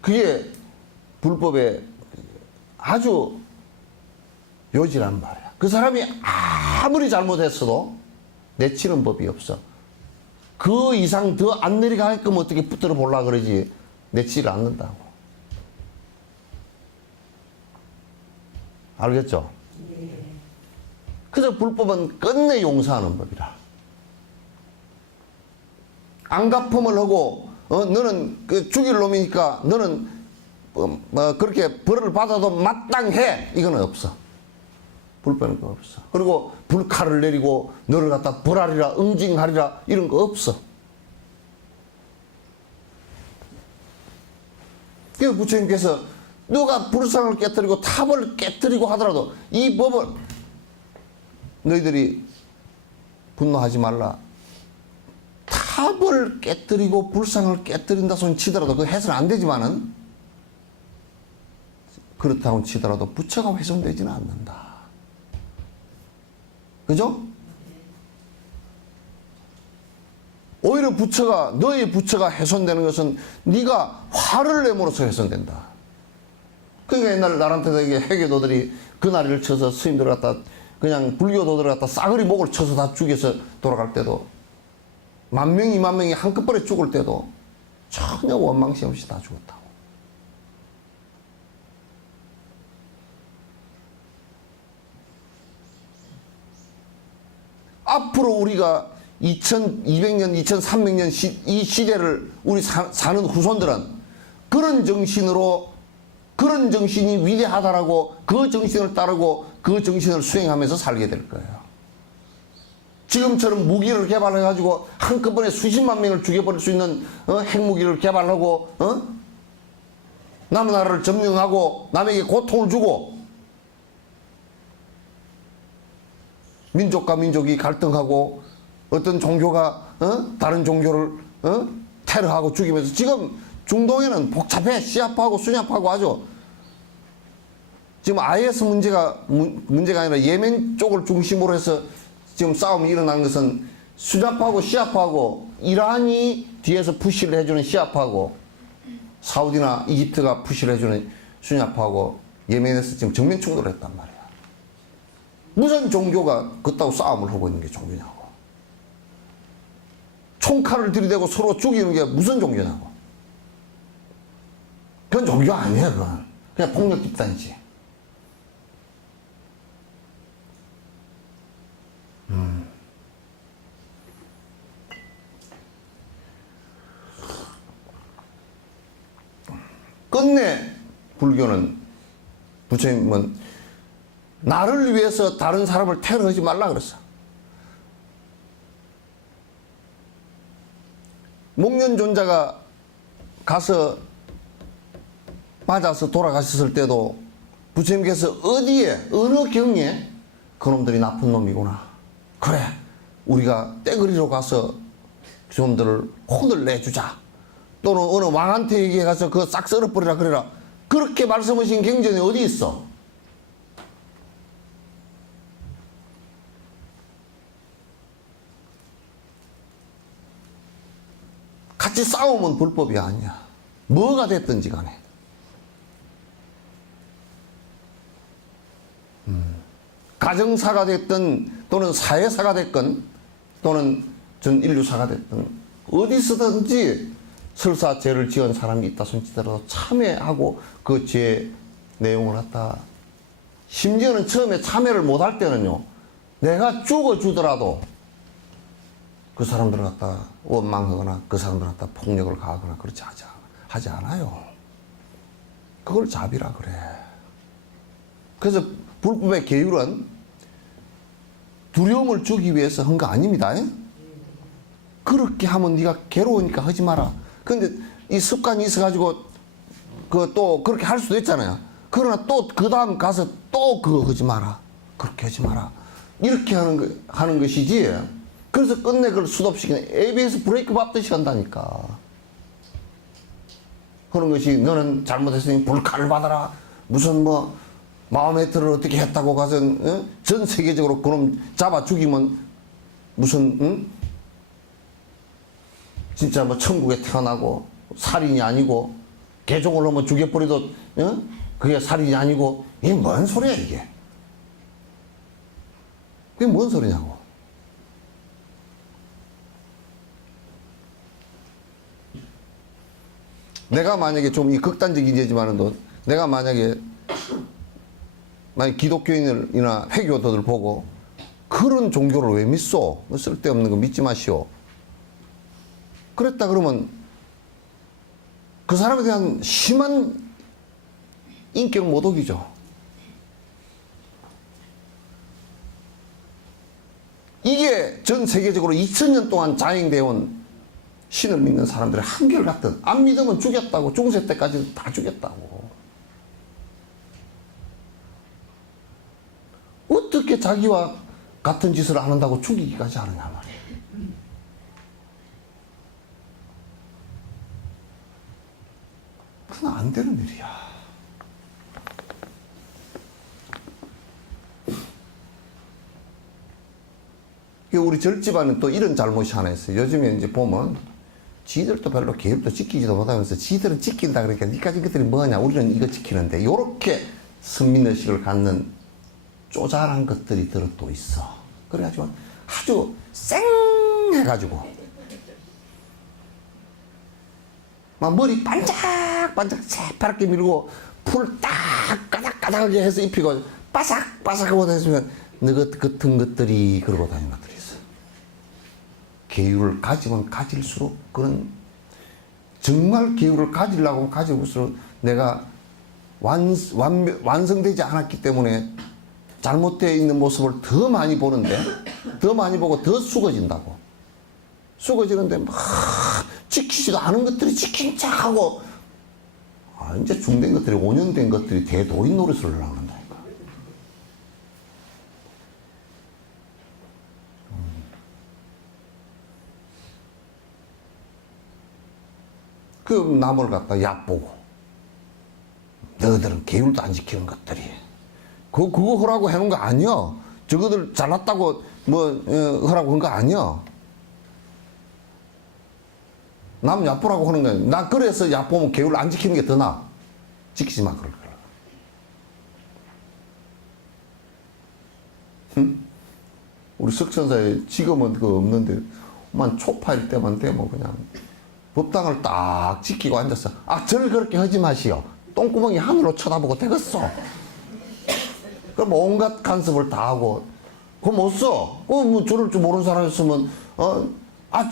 그게 불법의 아주 요지란 말이야. 그 사람이 아무리 잘못했어도 내치는 법이 없어. 그 이상 더 안 내려가게끔 어떻게 붙들어 보려고 그러지 내치를 않는다고. 알겠죠? 그래서 불법은 끝내 용서하는 법이라. 안 갚음을 하고 너는 죽일 놈이니까 너는 그렇게 벌을 받아도 마땅해 이거는 없어. 불 빼는 거 없어. 그리고 불칼을 내리고 너를 갖다 벌하리라 응징하리라 이런 거 없어. 그래서 부처님께서 너가 불상을 깨뜨리고 탑을 깨뜨리고 하더라도 이 법을 너희들이 분노하지 말라. 탑을 깨뜨리고 불상을 깨뜨린다 손 치더라도 그 해서는 안 되지만은 그렇다고 치더라도 부처가 훼손되지는 않는다. 그죠? 오히려 부처가 너의 부처가 훼손되는 것은 네가 화를 내므로써 훼손된다. 그러니까 옛날 나란테되게 해계도들이 그 나리를 쳐서 스님들 갖다 그냥 불교도들 갖다 싸그리 목을 쳐서 다 죽여서 돌아갈 때도 10,000명, 20,000명이 한꺼번에 죽을 때도 전혀 원망심 없이 다 죽었다고. 앞으로 우리가 2200년, 2300년 이 시대를 우리 사는 후손들은 그런 정신으로 그런 정신이 위대하다라고 그 정신을 따르고 그 정신을 수행하면서 살게 될 거예요. 지금처럼 무기를 개발해가지고 한꺼번에 수십만 명을 죽여버릴 수 있는 핵무기를 개발하고 남의 나라를 점령하고 남에게 고통을 주고 민족과 민족이 갈등하고 어떤 종교가 다른 종교를 테러하고 죽이면서 지금 중동에는 복잡해. 시아파하고 수냐파하고 아주 지금 IS 문제가 아니라 예멘 쪽을 중심으로 해서 지금 싸움이 일어난 것은 수냐파하고 시아파하고 이란이 뒤에서 푸시를 해주는 시아파하고 사우디나 이집트가 푸시를 해주는 수냐파하고 예멘에서 지금 정면 충돌을 했단 말이야. 무슨 종교가 그따구 싸움을 하고 있는 게 종교냐고. 총칼을 들이대고 서로 죽이는 게 무슨 종교냐고. 그건 종교 아니야, 그건. 그냥 폭력 집단이지. 끝내 불교는 부처님은 나를 위해서 다른 사람을 테러하지 말라 그랬어. 목련존자가 가서 맞아서 돌아가셨을 때도 부처님께서 어디에 어느 경에 그놈들이 나쁜 놈이구나. 그래 우리가 떼거리로 가서 그놈들을 혼을 내주자. 또는 어느 왕한테 얘기해 가서 그거 싹 썰어버리라 그래라. 그렇게 말씀하신 경전이 어디 있어? 같이 싸우면 불법이 아니야. 뭐가 됐든지 간에. 가정사가 됐든 또는 사회사가 됐건 또는 전 인류사가 됐든 어디서든지 설사 죄를 지은 사람이 있다 손치더라도 참회하고 그 죄 내용을 갖다 심지어는 처음에 참회를 못할 때는요 내가 죽어주더라도 그 사람들을 갖다 원망하거나 그 사람들을 갖다 폭력을 가하거나 그렇지 하지 않아요. 그걸 자비라 그래. 그래서 불법의 계율은 두려움을 주기 위해서 한 거 아닙니다. 그렇게 하면 네가 괴로우니까 하지 마라. 근데 이 습관이 있어가지고 또 그렇게 할 수도 있잖아요. 그러나 또 그 다음 가서 또 그거 하지 마라. 그렇게 하지 마라. 이렇게 하는 것이지. 그래서 끝내 그걸 수도업시키는 ABS 브레이크 밟듯이 한다니까. 그런 것이 너는 잘못했으니 불칼을 받아라. 무슨 뭐 마호메트를 어떻게 했다고 가서 전 세계적으로 그놈 잡아 죽이면 무슨 진짜 뭐 천국에 태어나고 살인이 아니고 개종을 하면 죽여버리도 그게 살인이 아니고 이게 뭔 소리야 이게. 그게 뭔 소리냐고. 내가 만약에 좀 이 극단적인 예지만은 내가 만약 기독교인이나 회교도들 보고 그런 종교를 왜 믿소? 쓸데없는 거 믿지 마시오. 그랬다 그러면 그 사람에 대한 심한 인격 모독이죠. 전 세계적으로 2000년 동안 자행되어 온 신을 믿는 사람들의 한결같은, 안 믿으면 죽였다고, 중세 때까지 다 죽였다고. 어떻게 자기와 같은 짓을 안 한다고 죽이기까지 하느냐 말이에요. 그건 안 되는 일이야. 우리 절집안은 또 이런 잘못이 하나 있어요. 요즘에 이제 보면 지들도 별로 계율도 지키지도 못하면서 지들은 지킨다 그러니까 니까지 것들이 뭐냐, 우리는 이거 지키는데, 요렇게 선민의식을 갖는 쪼잔한 것들이 들어 또 있어. 그래가지고 아주 쌩해가지고 막 머리 반짝반짝 새파랗게 밀고 풀 딱 까닥까닥하게 해서 입히고 바삭바삭하고 다니면 너것 같은 것들이 그러고 다니는 것들이 있어. 계율을 가지면 가질수록 그런, 정말 계율을 가지려고 가질수록 내가 완성되지 않았기 때문에 잘못되어 있는 모습을 더 많이 보는데, 더 많이 보고 더 숙어진다고. 숙어지는데 막 지키지도 않은 것들이 지킨 척하고, 이제 중된 것들이, 5년 된 것들이 대도인 노릇을 하는다니까. 그 남을 갖다 얕보고, 너희들은 계율도 안 지키는 것들이. 그거 하라고 해놓은 거 아니야. 저거들 잘났다고 하라고 한 거 아니야. 남 얕보라고 하는 거야. 나 그래서 얕보면 계율 안 지키는 게 더 나아. 지키지 마, 그럴 거라. 응? 우리 석천사에 지금은 그거 없는데, 만 초파일 때만 되면 그냥 법당을 딱 지키고 앉았어. 절 그렇게 하지 마시오. 똥구멍이 하늘로 쳐다보고 되겠어. 그럼 온갖 간섭을 다 하고, 그거 못 써. 뭐 저럴 줄 모르는 사람이었으면,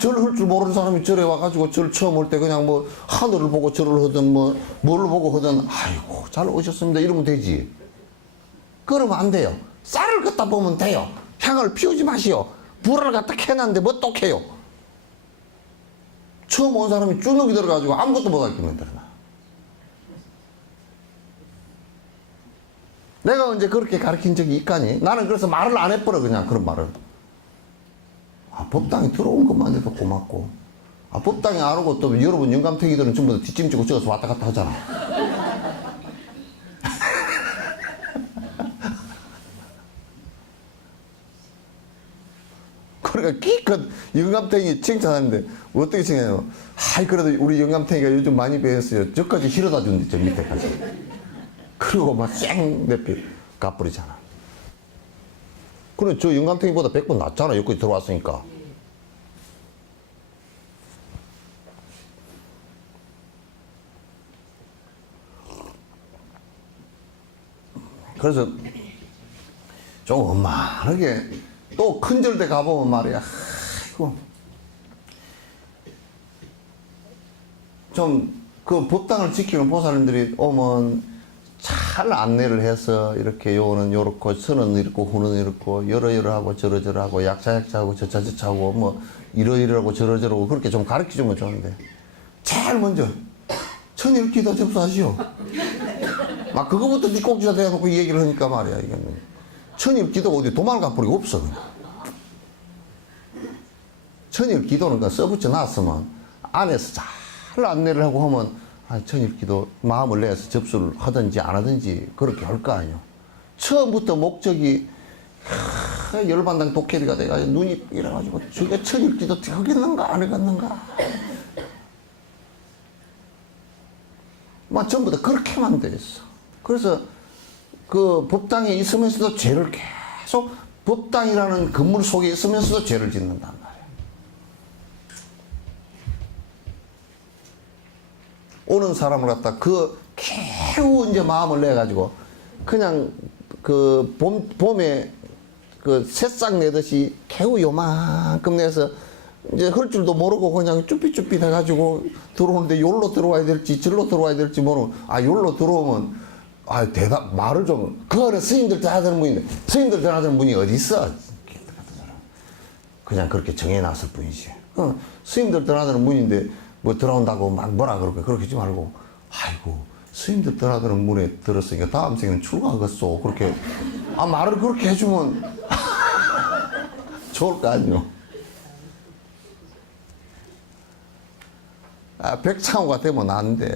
절 할 줄 모르는 사람이 절에 와가지고 절 처음 올 때 그냥 뭐 하늘을 보고 절을 하든 뭘 보고 하든, 아이고, 잘 오셨습니다. 이러면 되지. 그러면 안 돼요. 쌀을 갖다 보면 돼요. 향을 피우지 마시오. 불을 갖다 켜놨는데 뭐 또 켜요. 처음 온 사람이 주눅이 들어가지고 아무것도 못할 거면 들어나. 내가 언제 그렇게 가르친 적이 있까니? 나는 그래서 말을 안 해버려, 그냥 그런 말을. 법당에 들어온 것만 해도 고맙고. 법당에 안 오고 또 여러분 영감탱이들은 전부 다 뒷짐지고 찍어서 왔다 갔다 하잖아. 그러니까 기껏 영감탱이 칭찬하는데 어떻게 칭찬해요? 그래도 우리 영감탱이가 요즘 많이 배웠어요. 저까지 실어다 준대, 저 밑에까지. 그리고 막 쌩 내피 가버리잖아. 그래, 저 영감탱이보다 100번 낫잖아. 여기까지 들어왔으니까. 그래서 좀 원만하게, 또 큰절대 가보면 말이야, 아이고, 좀 그 법당을 지키는 보살님들이 오면 잘 안내를 해서, 이렇게 요거는 요렇고, 선은 이렇고, 후는 이렇고, 여러여러하고 저러저러하고, 약자약자하고 저차저차하고, 뭐 이러이러하고 저러저러하고, 그렇게 좀 가르쳐주면 좋은데, 제일 먼저 천일기도 접수하시오. 막 그거부터 네 꼭지가 대놓고 이 얘기를 하니까 말이야, 이게. 천일기도가 어디 도망갈 뿌리가 없어, 그냥. 천일기도는 그냥 써붙여 놨으면 안에서 잘 안내를 하고 하면, 천일기도 마음을 내서 접수를 하든지 안 하든지 그렇게 할 거 아니요. 처음부터 목적이 열반당 독해리가 돼가지고 눈이 이래가지고 저게 천일기도 하겠는가 안 하겠는가, 막 전부 다 그렇게만 돼 있어. 그래서 그 법당에 있으면서도 죄를 계속, 법당이라는 건물 속에 있으면서도 죄를 짓는단 말이야. 오는 사람을 갖다 겨우 이제 마음을 내가지고 그냥 그 봄에 그 새싹 내듯이 겨우 요만큼 내서 이제 할 줄도 모르고 그냥 쭈삣쭈삣 해가지고 들어오는데, 요로 들어와야 될지 절로 들어와야 될지 모르고, 요로 들어오면 말을 좀, 그 안에 스님들 대하는 분인데, 스님들 대하는 분이 어디 있어? 그냥 그렇게 정해놨을 뿐이지. 스님들 떠나드는 문인데 뭐 들어온다고 막 뭐라 그렇게 하지 말고, 아이고 스님들 떠나드는 문에 들었으니까 다음 생에는 출가하겠소. 그렇게 말을 그렇게 해주면 좋을 거 아니요. 백창호가 되면 안 돼.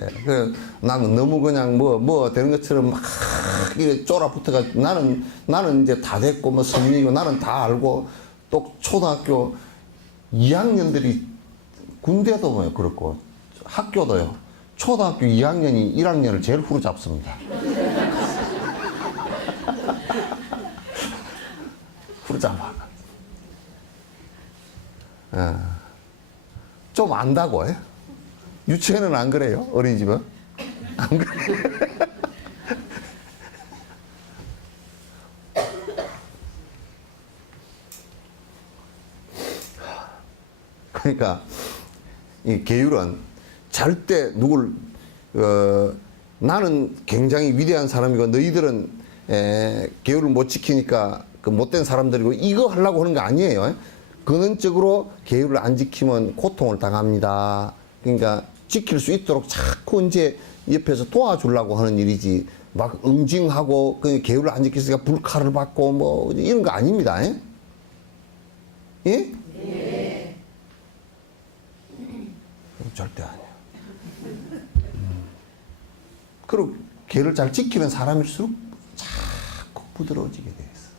나는 너무 그냥 뭐 되는 것처럼 막 이렇게 쫄아붙어가지고 나는 이제 다 됐고 뭐 성인이고 나는 다 알고, 또 초등학교 2학년들이 군대도 뭐 그렇고 학교도요. 초등학교 2학년이 1학년을 제일 후려잡습니다. 후려잡아. 좀 안다고 해. 유치원은 안 그래요? 어린이집은? 안 그래. 그러니까 이 계율은 절대 나는 굉장히 위대한 사람이고 너희들은 계율을 못 지키니까 그 못된 사람들이고 이거 하려고 하는 거 아니에요. 근원적으로 계율을 안 지키면 고통을 당합니다. 그러니까 지킬 수 있도록 자꾸 이제 옆에서 도와주려고 하는 일이지, 막 응징하고 그 계율을 안 지키니까 불칼을 받고 뭐 이런 거 아닙니다. 예? 네. 절대 아니에요. 그리고 계율을 잘 지키는 사람일수록 자꾸 부드러워지게 돼 있어.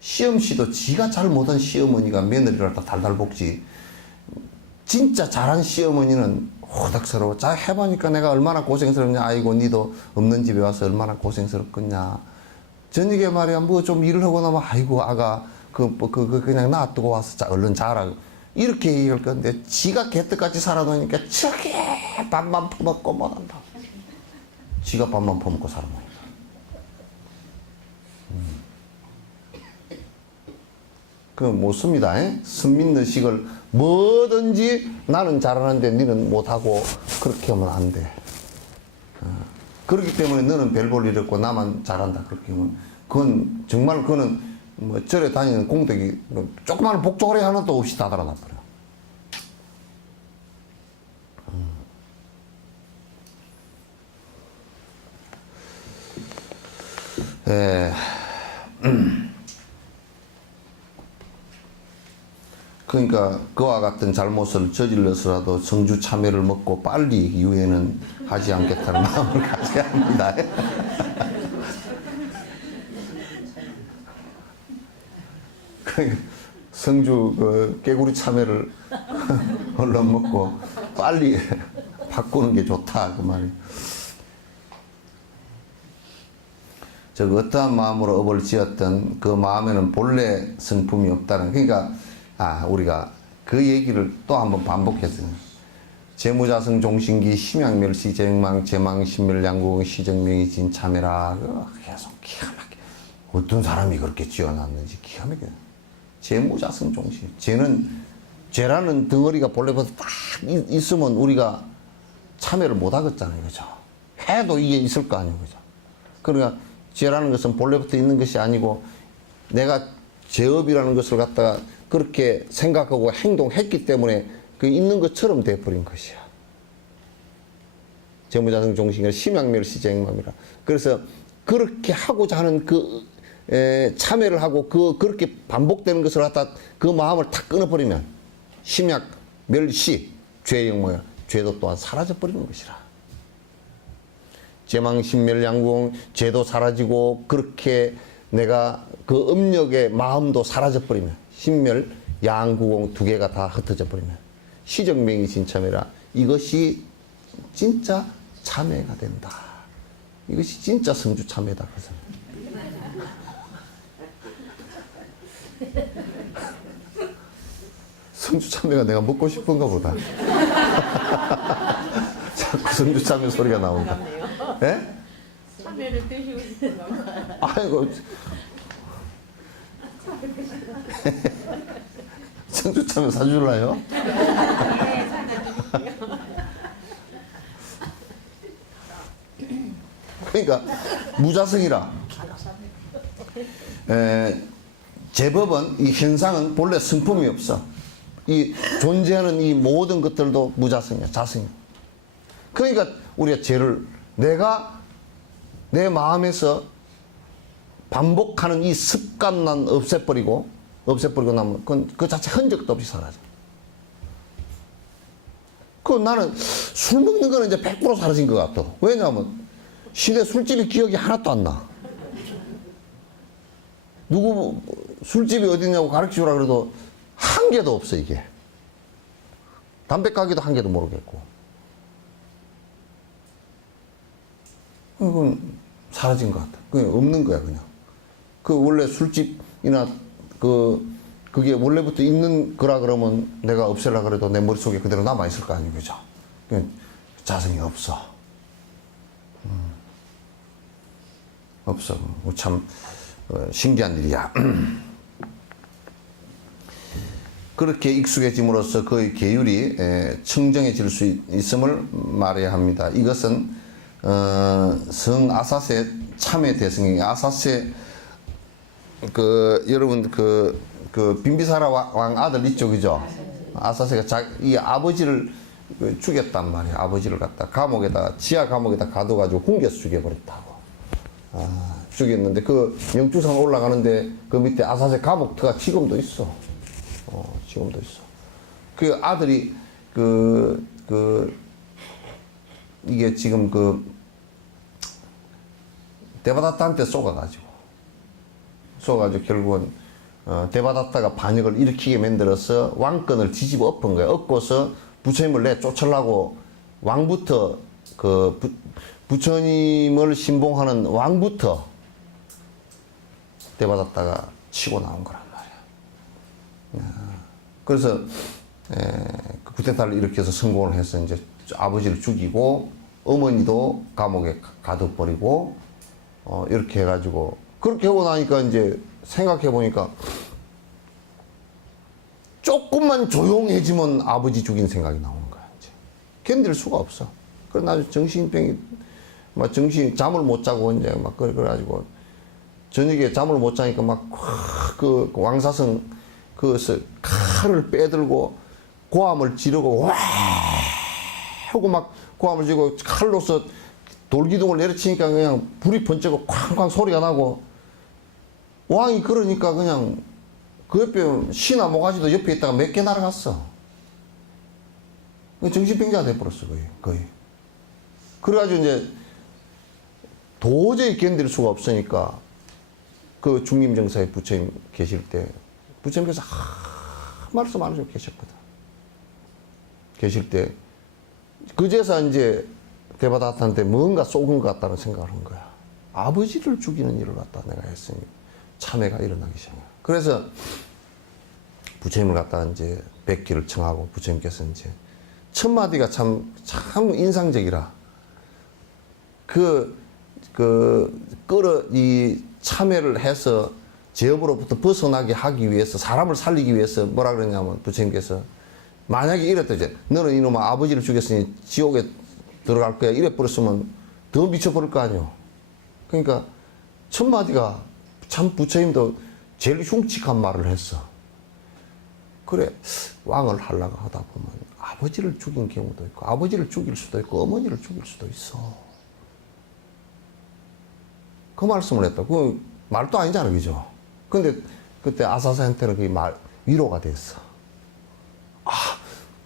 시험씨도 지가 잘 못한 시어머니가 며느리를 갖다 달달 볶지, 진짜 잘한 시어머니는 호닥스러워. 자, 해보니까 내가 얼마나 고생스럽냐. 아이고, 니도 없는 집에 와서 얼마나 고생스럽겠냐. 저녁에 말이야, 뭐 좀 일을 하고 나면, 아이고, 아가, 그냥 놔두고 와서 얼른 자라. 이렇게 얘기할 건데, 지가 개떡같이 살아놓으니까 저게 밥만 퍼먹고 못한다. 지가 밥만 퍼먹고 살아놓으니까. 못 씁니다. 선민의식을 뭐든지 나는 잘하는데 너는 못하고 그렇게 하면 안 돼. 그렇기 때문에 너는 별 볼 일 없고 나만 잘한다. 그렇게 하면 그거는 뭐 절에 다니는 공덕이 조그마한 복조거리 하나도 없이 다 달아나 버려. 그러니까 그와 같은 잘못을 저질러서라도 성주 참외를 먹고 빨리 유해는 하지 않겠다는 마음을 가져야 합니다. 성주 깨구리 참외를 얼른 먹고 빨리 바꾸는 게 좋다 그 말이에요. 어떠한 마음으로 업을 지었던 그 마음에는 본래 성품이 없다는, 그러니까 우리가 그 얘기를 또 한번 반복했어요. 재무자성 종신기 심양멸시 재망 재망 신멸양궁 시정명이 진참해라. 계속 기가 막혀. 어떤 사람이 그렇게 지어놨는지 기가 막혀. 재무자성 종신. 죄라는 덩어리가 본래부터 딱 있으면 우리가 참여를 못 하겠잖아요. 그죠? 해도 이게 있을 거 아니에요. 그죠? 그러니까 죄라는 것은 본래부터 있는 것이 아니고 내가 죄업이라는 것을 갖다가 그렇게 생각하고 행동했기 때문에 그 있는 것처럼 돼버린 것이야. 재무자성 종신을 심양멸시쟁망이라. 그래서 그렇게 하고자 하는 참여를 하고 그렇게 반복되는 것을 갖다 그 마음을 탁 끊어버리면 심약 멸시 죄의 영모야. 죄도 또한 사라져버리는 것이라. 재망신멸양궁 죄도 사라지고 그렇게 내가 그 음력의 마음도 사라져버리면 신멸, 양구공 두 개가 다 흩어져 버리면 시정명이 진참이라. 이것이 진짜 참회가 된다. 이것이 진짜 성주 참회다. 성주 참회가 내가 먹고 싶은가 보다. 자꾸 성주 참회 소리가 나온다. 예? 참외를 드시고 싶은가 보다. 아이고. 성주참외 사줄라요? 네, 사다 드릴게요. 그러니까 무자성이라. 제법은 이 현상은 본래 성품이 없어. 이 존재하는 이 모든 것들도 무자성이야, 자성이야. 그러니까 우리가 죄를 내가 내 마음에서 반복하는 이 습관만 없애버리고 나면 그 자체 흔적도 없이 사라져. 그 나는 술 먹는 거는 이제 100% 사라진 것 같아. 왜냐하면 시내 술집이 기억이 하나도 안 나. 누구 술집이 어디냐고 가르치라 그래도 한 개도 없어 이게. 담배 가게도 한 개도 모르겠고. 그건 사라진 것 같아. 그냥 없는 거야 그냥. 그 원래 술집이나 그게 원래부터 있는 거라 그러면 내가 없애려 그래도 내 머릿속에 그대로 남아있을 거 아니에요. 그죠? 자성이 없어. 없어. 참 신기한 일이야. 그렇게 익숙해짐으로써 그의 계율이 청정해질 수 있음을 말해야 합니다. 이것은 성 아사세 참의 대승이 아사세 여러분 빈비사라 왕 아들 있죠, 그죠? 아사세가 이 아버지를 죽였단 말이에요. 아버지를 갖다 지하 감옥에다 가둬가지고 궁겨서 죽여버렸다고. 죽였는데 그 명주산 올라가는데 그 밑에 아사세 감옥터가 지금도 있어. 지금도 있어. 그 아들이 이게 지금 데바다타한테 쏘가가지고 결국은 데바다타가 반역을 일으키게 만들어서 왕권을 뒤집어 엎은 거야. 엎고서 부처님을 내쫓으려고 왕부터 부처님을 신봉하는 왕부터 데바다타가 치고 나온 거란 말이야. 그래서 쿠데타를 일으켜서 성공을 해서 이제 아버지를 죽이고 어머니도 감옥에 가둬버리고 이렇게 해가지고 그렇게 하고 나니까 이제 생각해 보니까 조금만 조용해지면 아버지 죽인 생각이 나오는 거야. 이제 견딜 수가 없어. 그래 나중에 정신병이 잠을 못 자고 이제 막 그래가지고 저녁에 잠을 못 자니까 막 그 왕사성 칼을 빼들고 고함을 지르고 와 하고 막 고함을 지르고 칼로서 돌기둥을 내려치니까 그냥 불이 번쩍고 쾅쾅 소리가 나고 왕이 그러니까 그냥 그 옆에 시나 모가지도 옆에 있다가 몇 개 날아갔어. 정신병자가 돼버렸어 거의. 그래가지고 이제 도저히 견딜 수가 없으니까 그 중림정사에 부처님 계실 때 부처님께서 말씀 안 하시고 계셨거든. 계실 때 그제서 이제 데바다타한테 뭔가 쏘은 것 같다는 생각을 한 거야. 아버지를 죽이는 일을 갖다 내가 했으니 참회가 일어나기 시작해요. 그래서 부처님을 갖다가 이제 뵙기를 청하고 부처님께서 이제 첫 마디가 참 인상적이라. 이 참회를 해서 죄업으로부터 벗어나게 하기 위해서 사람을 살리기 위해서 뭐라 그러냐면 부처님께서 만약에 이랬다 이제 너는 이놈아 아버지를 죽였으니 지옥에 들어갈 거야 이래 버렸으면 더 미쳐버릴 거 아니오. 그러니까 첫 마디가 참 부처님도 제일 흉측한 말을 했어. 그래 왕을 하려고 하다 보면 아버지를 죽인 경우도 있고 아버지를 죽일 수도 있고 어머니를 죽일 수도 있어. 그 말씀을 했다. 그 말도 아니잖아, 그죠? 근데 그때 아사사한테는 그게 위로가 됐어.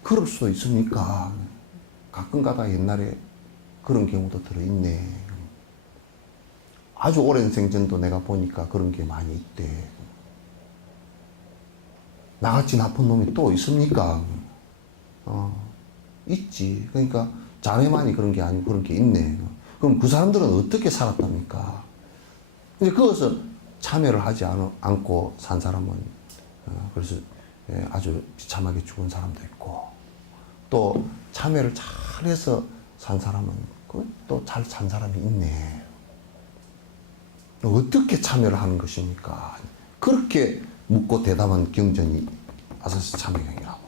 그럴 수도 있습니까? 가끔 가다 옛날에 그런 경우도 들어있네. 아주 오랜 생전도 내가 보니까 그런 게 많이 있대. 나같이 나쁜 놈이 또 있습니까? 있지. 그러니까 자네만이 그런 게 아니고 그런 게 있네. 그럼 그 사람들은 어떻게 살았답니까? 이제 그것을 참여를 하지 않고 산 사람은 그래서 아주 비참하게 죽은 사람도 있고 또 참여를 잘해서 산 사람은 또 잘 산 사람이 있네. 어떻게 참여를 하는 것입니까? 그렇게 묻고 대답한 경전이 아사시 참여경이라고.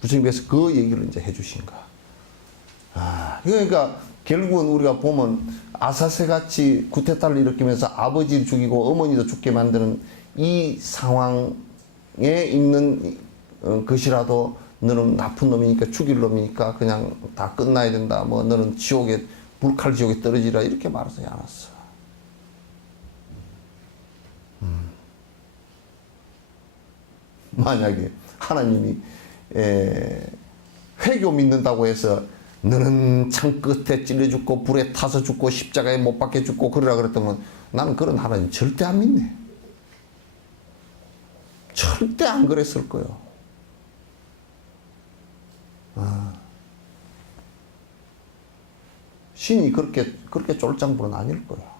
부처님께서 그 얘기를 이제 해주신 거야. 그러니까 결국은 우리가 보면 아사세같이 구테타를 일으키면서 아버지를 죽이고 어머니도 죽게 만드는 이 상황에 있는 것이라도 너는 나쁜 놈이니까 죽일 놈이니까 그냥 다 끝나야 된다. 뭐 너는 지옥에 불칼 지옥에 떨어지라 이렇게 말하지 않았어. 만약에 하나님이 회교 믿는다고 해서 너는 창 끝에 찔려 죽고 불에 타서 죽고 십자가에 못 박혀 죽고 그러라 그랬다면 나는 그런 하나님 절대 안 믿네. 절대 안 그랬을 거예요. 신이 그렇게 쫄장부는 아닐 거예요.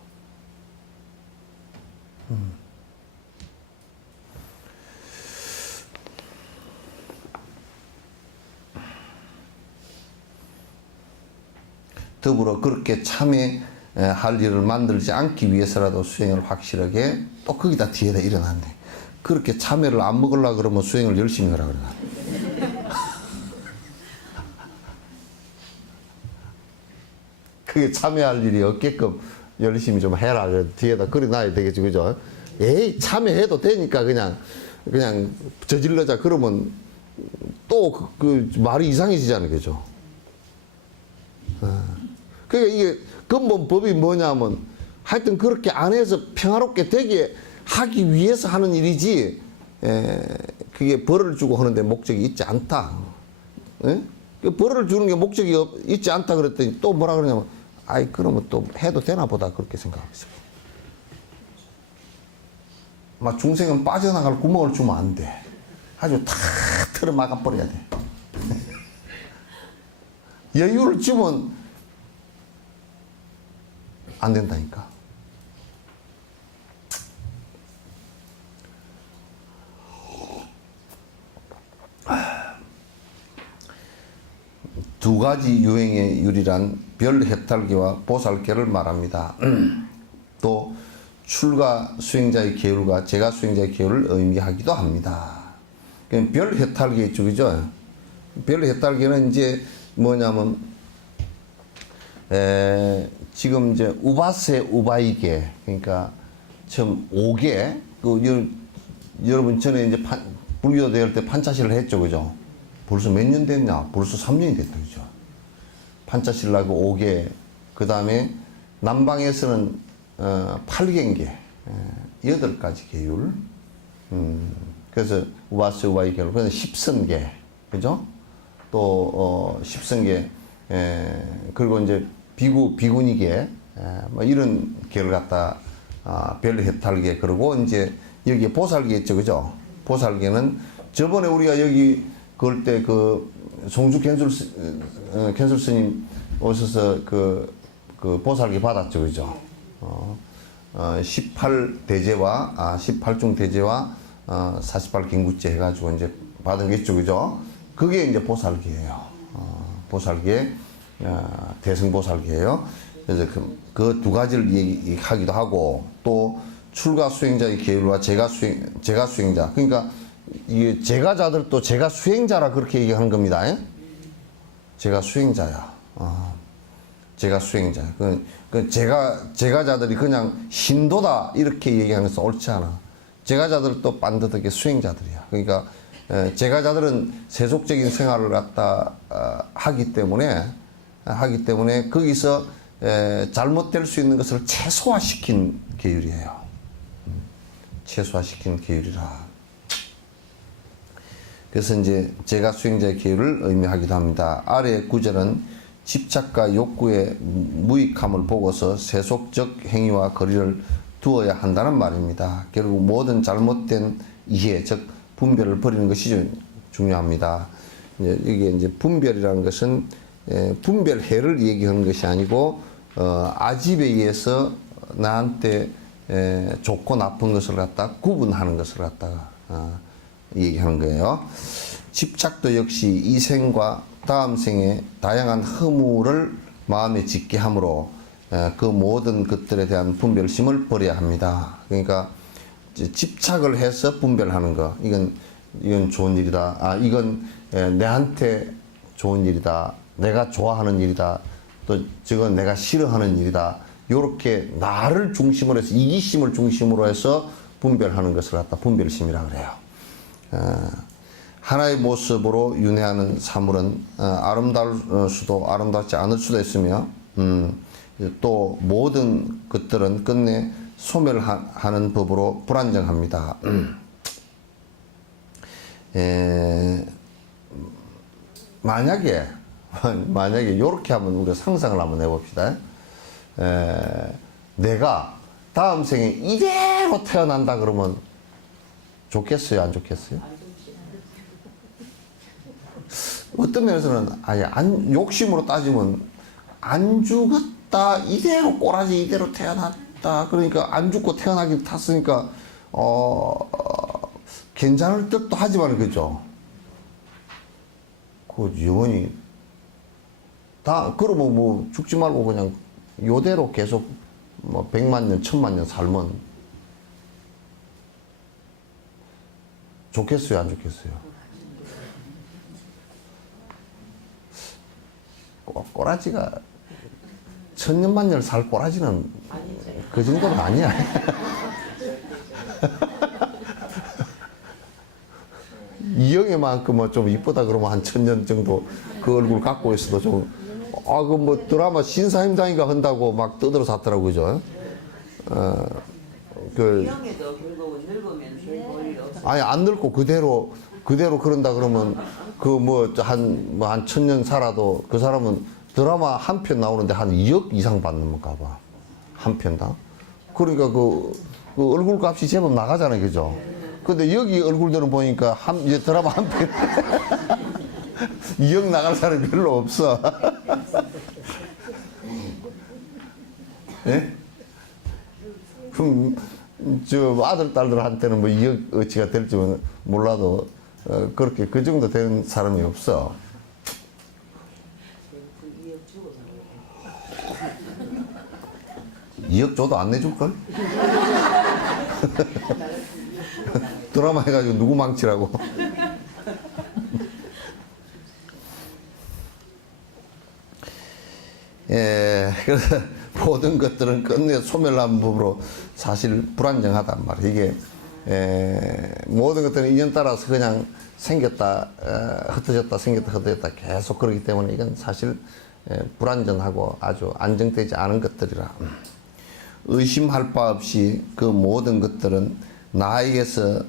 더불어 그렇게 참회할 일을 만들지 않기 위해서라도 수행을 확실하게 또 거기다 뒤에다 일어났네. 그렇게 참회를 안 먹으려고 그러면 수행을 열심히 하라 그러나. 그게 참회할 일이 없게끔 열심히 좀 해라. 뒤에다 그려놔야 되겠지, 그죠? 에이, 참회해도 되니까 그냥 저질러자. 그러면 또 그 말이 이상해지잖아요, 그죠? 그러니까 이게 근본 법이 뭐냐면 하여튼 그렇게 안 해서 평화롭게 되게 하기 위해서 하는 일이지 그게 벌을 주고 하는데 목적이 있지 않다. 그 벌을 주는 게 목적이 있지 않다 그랬더니 또 뭐라 그러냐면 아이 그러면 또 해도 되나 보다 그렇게 생각했어요. 막 중생은 빠져나갈 구멍을 주면 안 돼. 아주 다 틀어 막아버려야 돼. 여유를 주면 안 된다니까. 두 가지 유행의 유리란 별해탈계와 보살계를 말합니다. 또 출가 수행자의 계율과 제가 수행자의 계율을 의미하기도 합니다. 별해탈계 있죠, 그죠? 별해탈계는 이제 뭐냐면 지금 이제 우바세 우바이계, 그러니까 처음 5개, 여러분 전에 이제 불교 대회 때 판차실을 했죠, 그죠? 벌써 몇 년 됐냐? 벌써 3년이 됐다, 그죠? 판차실라고 5개, 그 다음에 남방에서는 8개인계, 8가지 계율, 그래서 우바세 우바이 계율, 그래서 10선계, 그죠? 또 10선계, 그리고 이제 비구니계, 뭐 이런 계를 갖다 별해탈계, 그러고 이제 여기에 보살계 있죠, 그죠? 보살계는 저번에 우리가 여기 그럴 때 그 송주 견술 스님 오셔서 그 보살계 받았죠, 그죠? 18대제와 18중 대제와 48긴구제 해가지고 이제 받은 게 있죠, 그죠? 그게 이제 보살계예요. 보살계, 대승보살계예요. 그래서 그 두 가지를 얘기하기도 하고, 또 출가 수행자의 계율과 제가 수행자. 그러니까 이게 제가자들도 제가 수행자라 그렇게 얘기하는 겁니다. 제가 수행자야. 제가 수행자. 제가자들이 그냥 신도다 이렇게 얘기하는 것은 옳지 않아. 제가자들도 반듯하게 수행자들이야. 그러니까 제가자들은 세속적인 생활을 갖다 하기 때문에 거기서 잘못될 수 있는 것을 최소화시킨 계율이에요. 최소화시킨 계율이라. 그래서 이제 제가 수행자의 계율을 의미하기도 합니다. 아래 구절은 집착과 욕구의 무익함을 보고서 세속적 행위와 거리를 두어야 한다는 말입니다. 결국 모든 잘못된 이해, 즉 분별을 버리는 것이 중요합니다. 이게 이제 분별이라는 것은 분별해를 얘기하는 것이 아니고 아집에 의해서 나한테 좋고 나쁜 것을 갖다 구분하는 것을 갖다가 얘기하는 거예요. 집착도 역시 이 생과 다음 생에 다양한 허물을 마음에 짓게 하므로 그 모든 것들에 대한 분별심을 버려야 합니다. 그러니까 집착을 해서 분별하는 거, 이건 좋은 일이다. 이건 내한테 좋은 일이다. 내가 좋아하는 일이다. 또 저건 내가 싫어하는 일이다. 요렇게 나를 중심으로 해서 이기심을 중심으로 해서 분별하는 것을 갖다 분별심이라 그래요. 하나의 모습으로 윤회하는 사물은 아름다울 수도 아름답지 않을 수도 있으며 또 모든 것들은 끝내 소멸하는 법으로 불안정합니다. 만약에 이렇게 한번 우리가 상상을 한번 해봅시다. 내가 다음 생에 이대로 태어난다 그러면 좋겠어요, 안 좋겠어요? 어떤 면에서는 아예 욕심으로 따지면 안 죽었다, 이대로 꼬라지 이대로 태어났다, 그러니까 안 죽고 태어나긴 탔으니까 괜찮을 듯도 하지만 그죠? 그 영원히 다 그러면 뭐 죽지 말고 그냥 요대로 계속 뭐 100만 년, 1000만 년 살면 좋겠어요, 안 좋겠어요? 꼬라지가 1000년만 년을 살 꼬라지는 그 정도는 아니야. 이영애만큼 좀 이쁘다 그러면 한 1000년 정도 그 얼굴 갖고 있어도 좀, 그 뭐 드라마 신사임당인가 한다고 막 떠들어 샀더라고, 그죠? 이영애도 결국은 늙으면 별 볼일 없어. 아니, 안 늙고 그대로 그런다 그러면 한 1000년 살아도 그 사람은 드라마 한 편 나오는데 한 2억 이상 받는가 봐. 한 편당. 그러니까 그 얼굴 값이 제법 나가잖아요, 그죠? 근데 여기 얼굴들은 보니까 이제 드라마 한 편 2억 나갈 사람이 별로 없어. 예? 그럼 저 아들 딸들한테는 뭐 2억 어치가 될지 몰라도 그렇게 그 정도 되는 사람이 없어. 2억 줘도 안 내줄걸? 드라마 해가지고 누구 망치라고. 그래서 모든 것들은 끝내 소멸한 법으로 사실 불안정하단 말이에요. 이게 모든 것들은 인연 따라서 그냥 생겼다 흩어졌다 생겼다 흩어졌다 계속 그러기 때문에 이건 사실 불안전하고 아주 안정되지 않은 것들이라 의심할 바 없이 그 모든 것들은 나에게서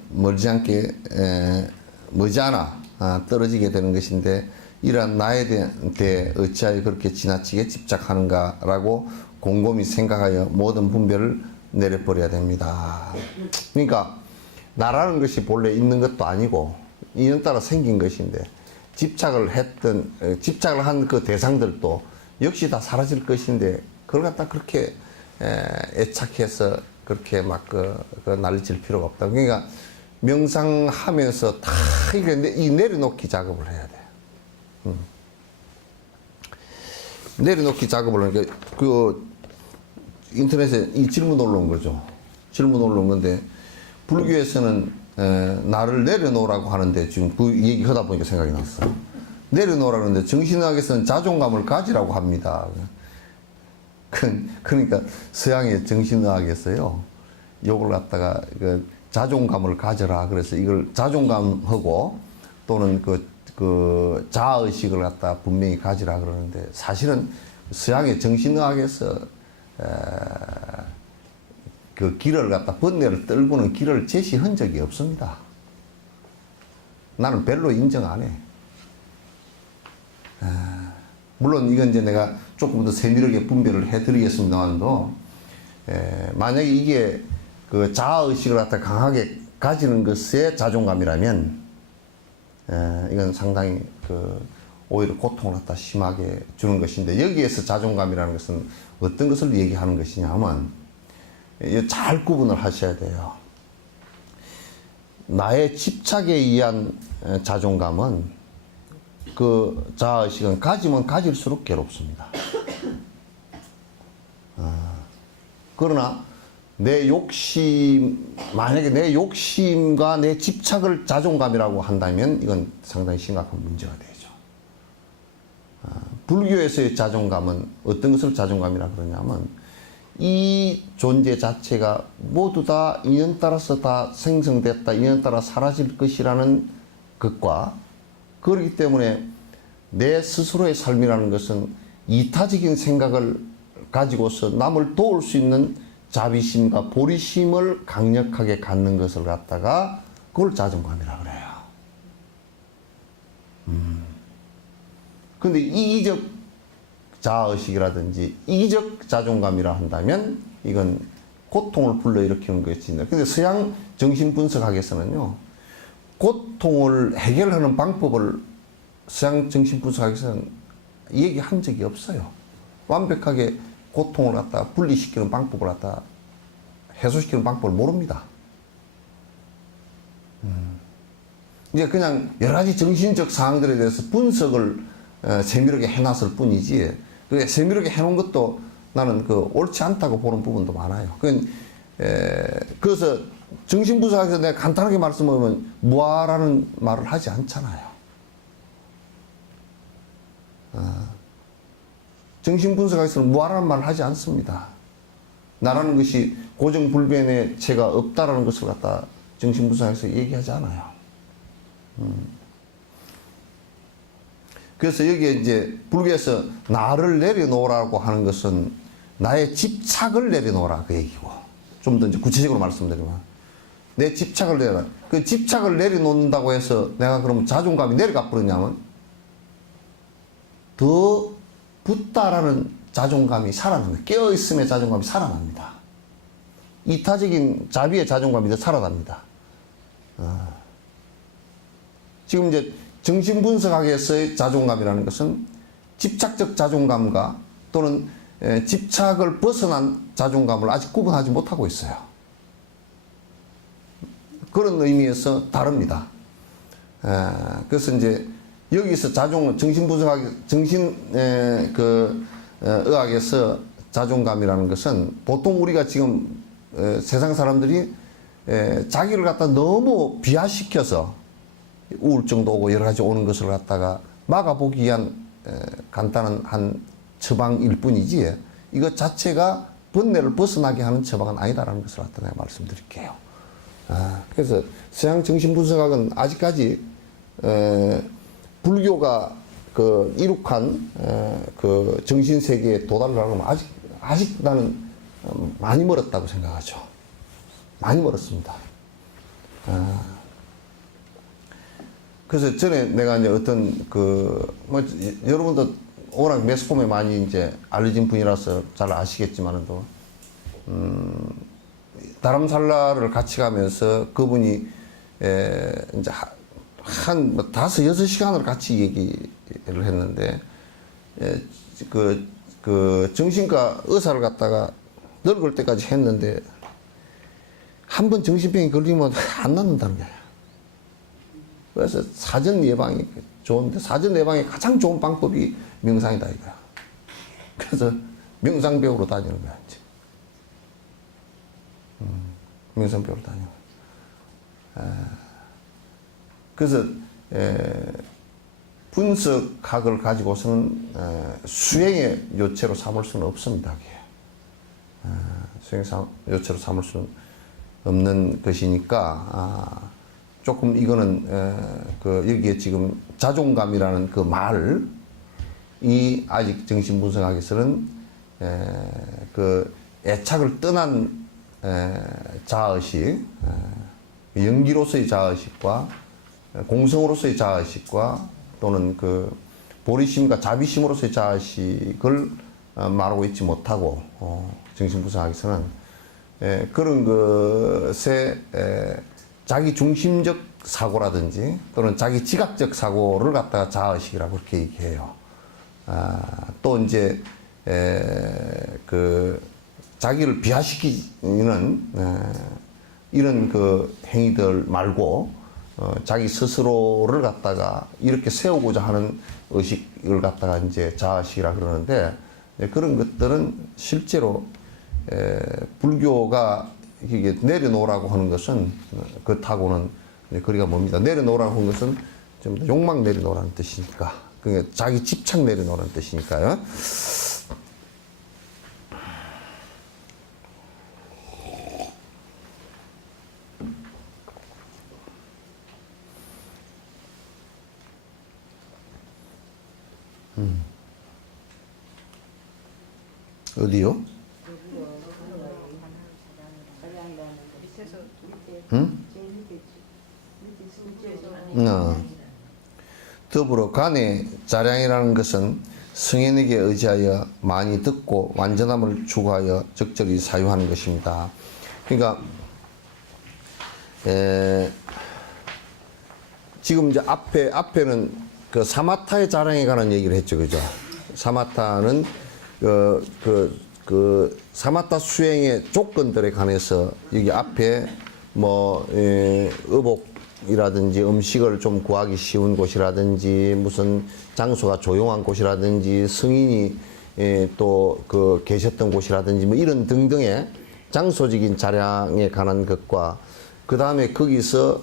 머지않아 떨어지게 되는 것인데 이러한 나에 대해 어찌하여 그렇게 지나치게 집착하는가라고 곰곰이 생각하여 모든 분별을 내려버려야 됩니다. 그러니까 나라는 것이 본래 있는 것도 아니고 인연 따라 생긴 것인데 집착을 한 그 대상들도 역시 다 사라질 것인데 그걸 갖다 그렇게 애착해서 그렇게 막 난리칠 필요가 없다. 그러니까 명상하면서 다 이게 내려놓기 작업을 해야 돼. 내려놓기 작업을 하니까 인터넷에 이 질문 올라온 거죠. 질문 올라온 건데 불교에서는 나를 내려놓으라고 하는데 지금 그 얘기 하다 보니까 생각이 났어. 내려놓으라고 하는데 정신의학에서는 자존감을 가지라고 합니다. 그러니까 서양의 정신의학에서요, 요걸 갖다가 자존감을 가져라. 그래서 이걸 자존감하고 또는 그 자아의식을 갖다 분명히 가지라 그러는데 사실은 서양의 정신의학에서 그 길을 갖다 번뇌를 떨구는 길을 제시한 적이 없습니다. 나는 별로 인정 안 해. 물론 이건 이제 내가 조금 더 세밀하게 분별을 해드리겠습니다만도 만약에 이게 그 자아의식을 갖다 강하게 가지는 것에 자존감이라면 이건 상당히 오히려 고통을 갖다 심하게 주는 것인데 여기에서 자존감이라는 것은 어떤 것을 얘기하는 것이냐 하면 잘 구분을 하셔야 돼요. 나의 집착에 의한 자존감은 그 자아의식은 가지면 가질수록 괴롭습니다. 그러나 만약에 내 욕심과 내 집착을 자존감이라고 한다면 이건 상당히 심각한 문제가 되죠. 불교에서의 자존감은 어떤 것을 자존감이라 그러냐면 이 존재 자체가 모두 다 인연 따라서 다 생성됐다, 인연 따라 사라질 것이라는 것과, 그렇기 때문에 내 스스로의 삶이라는 것은 이타적인 생각을 가지고서 남을 도울 수 있는 자비심과 보리심을 강력하게 갖는 것을 갖다가 그걸 자존감이라 그래요. 근데 이기적 자아의식이라든지 이기적 자존감이라 한다면 이건 고통을 불러일으키는 것입니다. 근데 서양 정신분석학에서는요, 고통을 해결하는 방법을 서양 정신분석학에서는 얘기한 적이 없어요. 완벽하게 고통을 갖다가 분리시키는 방법을 갖다가 해소시키는 방법을 모릅니다. 이제 그냥 여러 가지 정신적 사항들에 대해서 분석을 세밀하게 해놨을 뿐이지, 그 세밀하게 해놓은 것도 나는 그 옳지 않다고 보는 부분도 많아요. 그래서 정신분석학에서 내가 간단하게 말씀하면 무아라는 말을 하지 않잖아요. 정신분석학에서는 무아라는 말을 하지 않습니다. 나라는 것이 고정불변의 체가 없다라는 것을 갖다 정신분석학에서 얘기하지 않아요. 그래서 여기에 이제 불교에서 나를 내려놓으라고 하는 것은 나의 집착을 내려놓으라 그 얘기고, 좀 더 이제 구체적으로 말씀드리면 내 집착을 내려라. 그 집착을 내려놓는다고 해서 내가 그러면 자존감이 내려가 버리냐면 더 붙다라는 자존감이 살아납니다. 깨어있음의 자존감이 살아납니다. 이타적인 자비의 자존감이 더 살아납니다. 지금 이제 정신분석학에서의 자존감이라는 것은 집착적 자존감과 또는 집착을 벗어난 자존감을 아직 구분하지 못하고 있어요. 그런 의미에서 다릅니다. 그래서 이제 여기서 정신분석학, 의학에서 자존감이라는 것은 보통 우리가 지금 세상 사람들이 자기를 갖다 너무 비하시켜서 우울증도 오고 여러 가지 오는 것을 갖다가 막아보기 위한 간단한 한 처방일 뿐이지, 이것 자체가 번뇌를 벗어나게 하는 처방은 아니다라는 것을 갖다 내가 말씀드릴게요. 그래서 서양 정신분석학은 아직까지 불교가 그 이룩한 그 정신세계에 도달을 하려면 아직 나는 많이 멀었다고 생각하죠. 많이 멀었습니다. 그래서 전에 내가 이제 어떤 여러분도 워낙 매스컴에 많이 이제 알려진 분이라서 잘 아시겠지만도, 다람살라를 같이 가면서 그분이 이제 한 5-6시간을 같이 얘기를 했는데, 그 정신과 의사를 갖다가 늙을 때까지 했는데, 한 번 정신병이 걸리면 안 낫는다는 거예요. 그래서 사전 예방이 좋은데, 사전 예방의 가장 좋은 방법이 명상이다 이거야. 그래서 명상 배우러 다니는 거야, 이제. 명상 배우러 다니는 거야. 그래서 분석학을 가지고서는 수행의 요체로 삼을 수는 없습니다. 수행의 요체로 삼을 수는 없는 것이니까, 조금 이거는 여기에 지금 자존감이라는 그 말이 아직 정신분석학에서는 그 애착을 떠난 자아의식, 연기로서의 자아의식과 공성으로서의 자아의식과 또는 그 보리심과 자비심으로서의 자아의식을 말하고 있지 못하고, 정신분석학에서는 그런 것에 자기 중심적 사고라든지 또는 자기 지각적 사고를 갖다가 자아의식이라고 그렇게 얘기해요. 또 이제 그 자기를 비하시키는 이런 그 행위들 말고 자기 스스로를 갖다가 이렇게 세우고자 하는 의식을 갖다가 이제 자아의식이라 그러는데, 그런 것들은 실제로 불교가 이게 내려놓으라고 하는 것은 그렇다고는 거리가 멉니다. 내려놓으라고 하는 것은 좀 욕망 내려놓으라는 뜻이니까 그러니까 자기 집착 내려놓는 뜻이니까요. 어디요? 밑에서 응? 더불어 간의 자량이라는 것은 승인에게 의지하여 많이 듣고 완전함을 추구하여 적절히 사유하는 것입니다. 그러니까 지금 이제 앞에는 그 사마타의 자랑에 관한 얘기를 했죠, 그죠? 사마타는 그 사마타 수행의 조건들에 관해서 여기 앞에 뭐 의복이라든지 음식을 좀 구하기 쉬운 곳이라든지 무슨 장소가 조용한 곳이라든지 승인이 또 그 계셨던 곳이라든지 뭐 이런 등등의 장소적인 자량에 관한 것과 그 다음에 거기서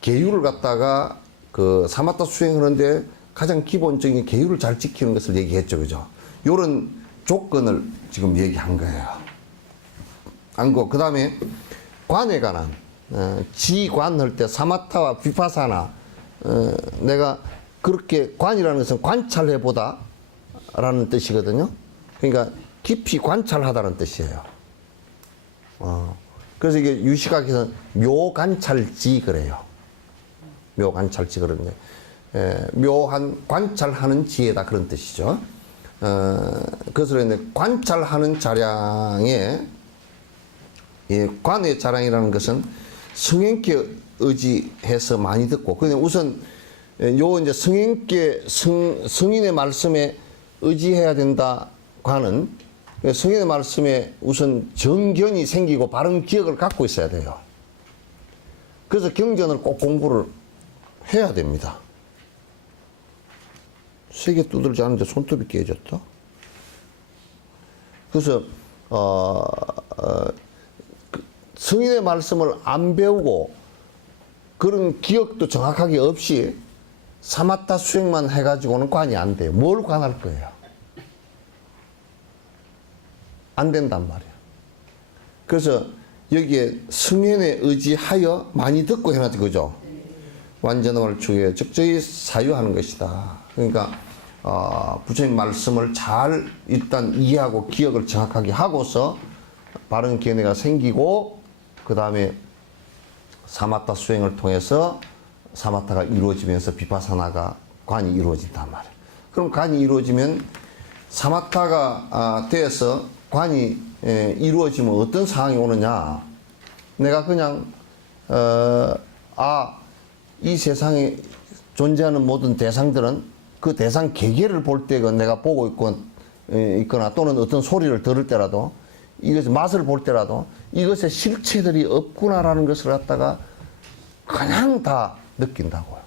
계율을 갖다가 그 사마타 수행하는데 가장 기본적인 계율을 잘 지키는 것을 얘기했죠, 그죠? 요런 조건을 지금 얘기한 거예요. 안고 그 다음에 관에 관한 지관할 때 사마타와 비파사나 내가 그렇게 관이라는 것은 관찰해보다 라는 뜻이거든요. 그러니까 깊이 관찰하다는 뜻이에요. 그래서 이게 유시각에서 묘관찰지 그래요. 묘관찰지 그러는데 묘한 관찰하는 지혜다 그런 뜻이죠. 그래서 관찰하는 자량에 관의 자량이라는 것은 성행께 의지해서 많이 듣고 그냥 우선 요 이제 성행께 성인의 말씀에 의지해야 된다 관은 성인의 말씀에 우선 정견이 생기고 바른 기억을 갖고 있어야 돼요. 그래서 경전을 꼭 공부를 해야 됩니다. 세게 두들지 않는데 손톱이 깨졌다. 그래서 성인의 말씀을 안 배우고 그런 기억도 정확하게 없이 사마타 수행만 해가지고는 관이 안 돼요. 뭘 관할 거예요? 안 된단 말이에요. 그래서 여기에 성인에 의지하여 많이 듣고 해놨죠, 그죠? 완전함을 추구해 적절히 사유하는 것이다. 그러니까 부처님 말씀을 잘 일단 이해하고 기억을 정확하게 하고서 바른 견해가 생기고 그 다음에 사마타 수행을 통해서 사마타가 이루어지면서 비파사나가 관이 이루어진단 말이에요. 그럼 관이 이루어지면 사마타가 돼서 관이 이루어지면 어떤 상황이 오느냐? 내가 그냥 이 세상에 존재하는 모든 대상들은 그 대상 개개를 볼 때 내가 보고 있거나 또는 어떤 소리를 들을 때라도 이것의 맛을 볼 때라도 이것의 실체들이 없구나라는 것을 갖다가 그냥 다 느낀다고요.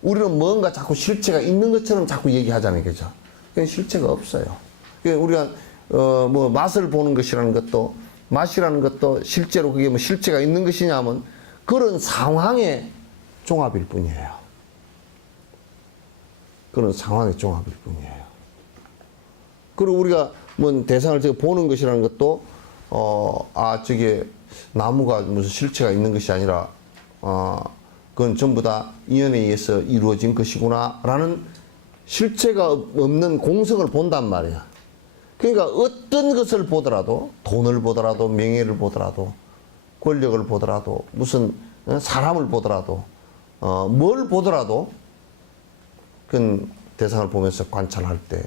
우리는 뭔가 자꾸 실체가 있는 것처럼 자꾸 얘기하잖아요, 그죠? 그게 실체가 없어요. 우리가 뭐 맛을 보는 것이라는 것도 맛이라는 것도 실제로 그게 뭐 실체가 있는 것이냐면 그런 상황의 종합일 뿐이에요. 그런 상황의 종합일 뿐이에요. 그리고 우리가 뭐 대상을 보는 것이라는 것도 저게 나무가 무슨 실체가 있는 것이 아니라 그건 전부 다 인연에 의해서 이루어진 것이구나 라는 실체가 없는 공성을 본단 말이야. 그러니까 어떤 것을 보더라도 돈을 보더라도 명예를 보더라도 권력을 보더라도 무슨 사람을 보더라도 뭘 보더라도 그 대상을 보면서 관찰할 때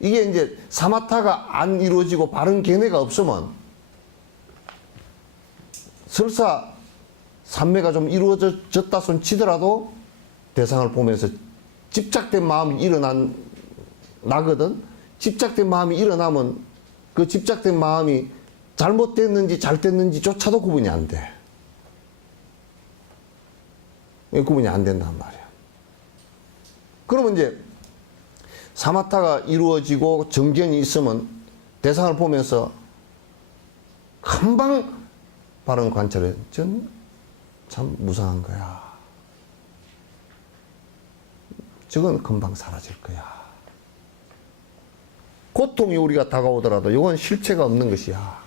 이게 이제 사마타가 안 이루어지고 바른 견해가 없으면 설사 삼매가 좀 이루어졌다 손 치더라도 대상을 보면서 집착된 마음이 나거든. 집착된 마음이 일어나면 그 집착된 마음이 잘못됐는지 잘 됐는지조차도 구분이 안 돼. 구분이 안 된단 말이야. 그러면 이제 사마타가 이루어지고 정견이 있으면 대상을 보면서 금방 바른 관찰에 전 참 무상한 거야. 저건 금방 사라질 거야. 고통이 우리가 다가오더라도 이건 실체가 없는 것이야.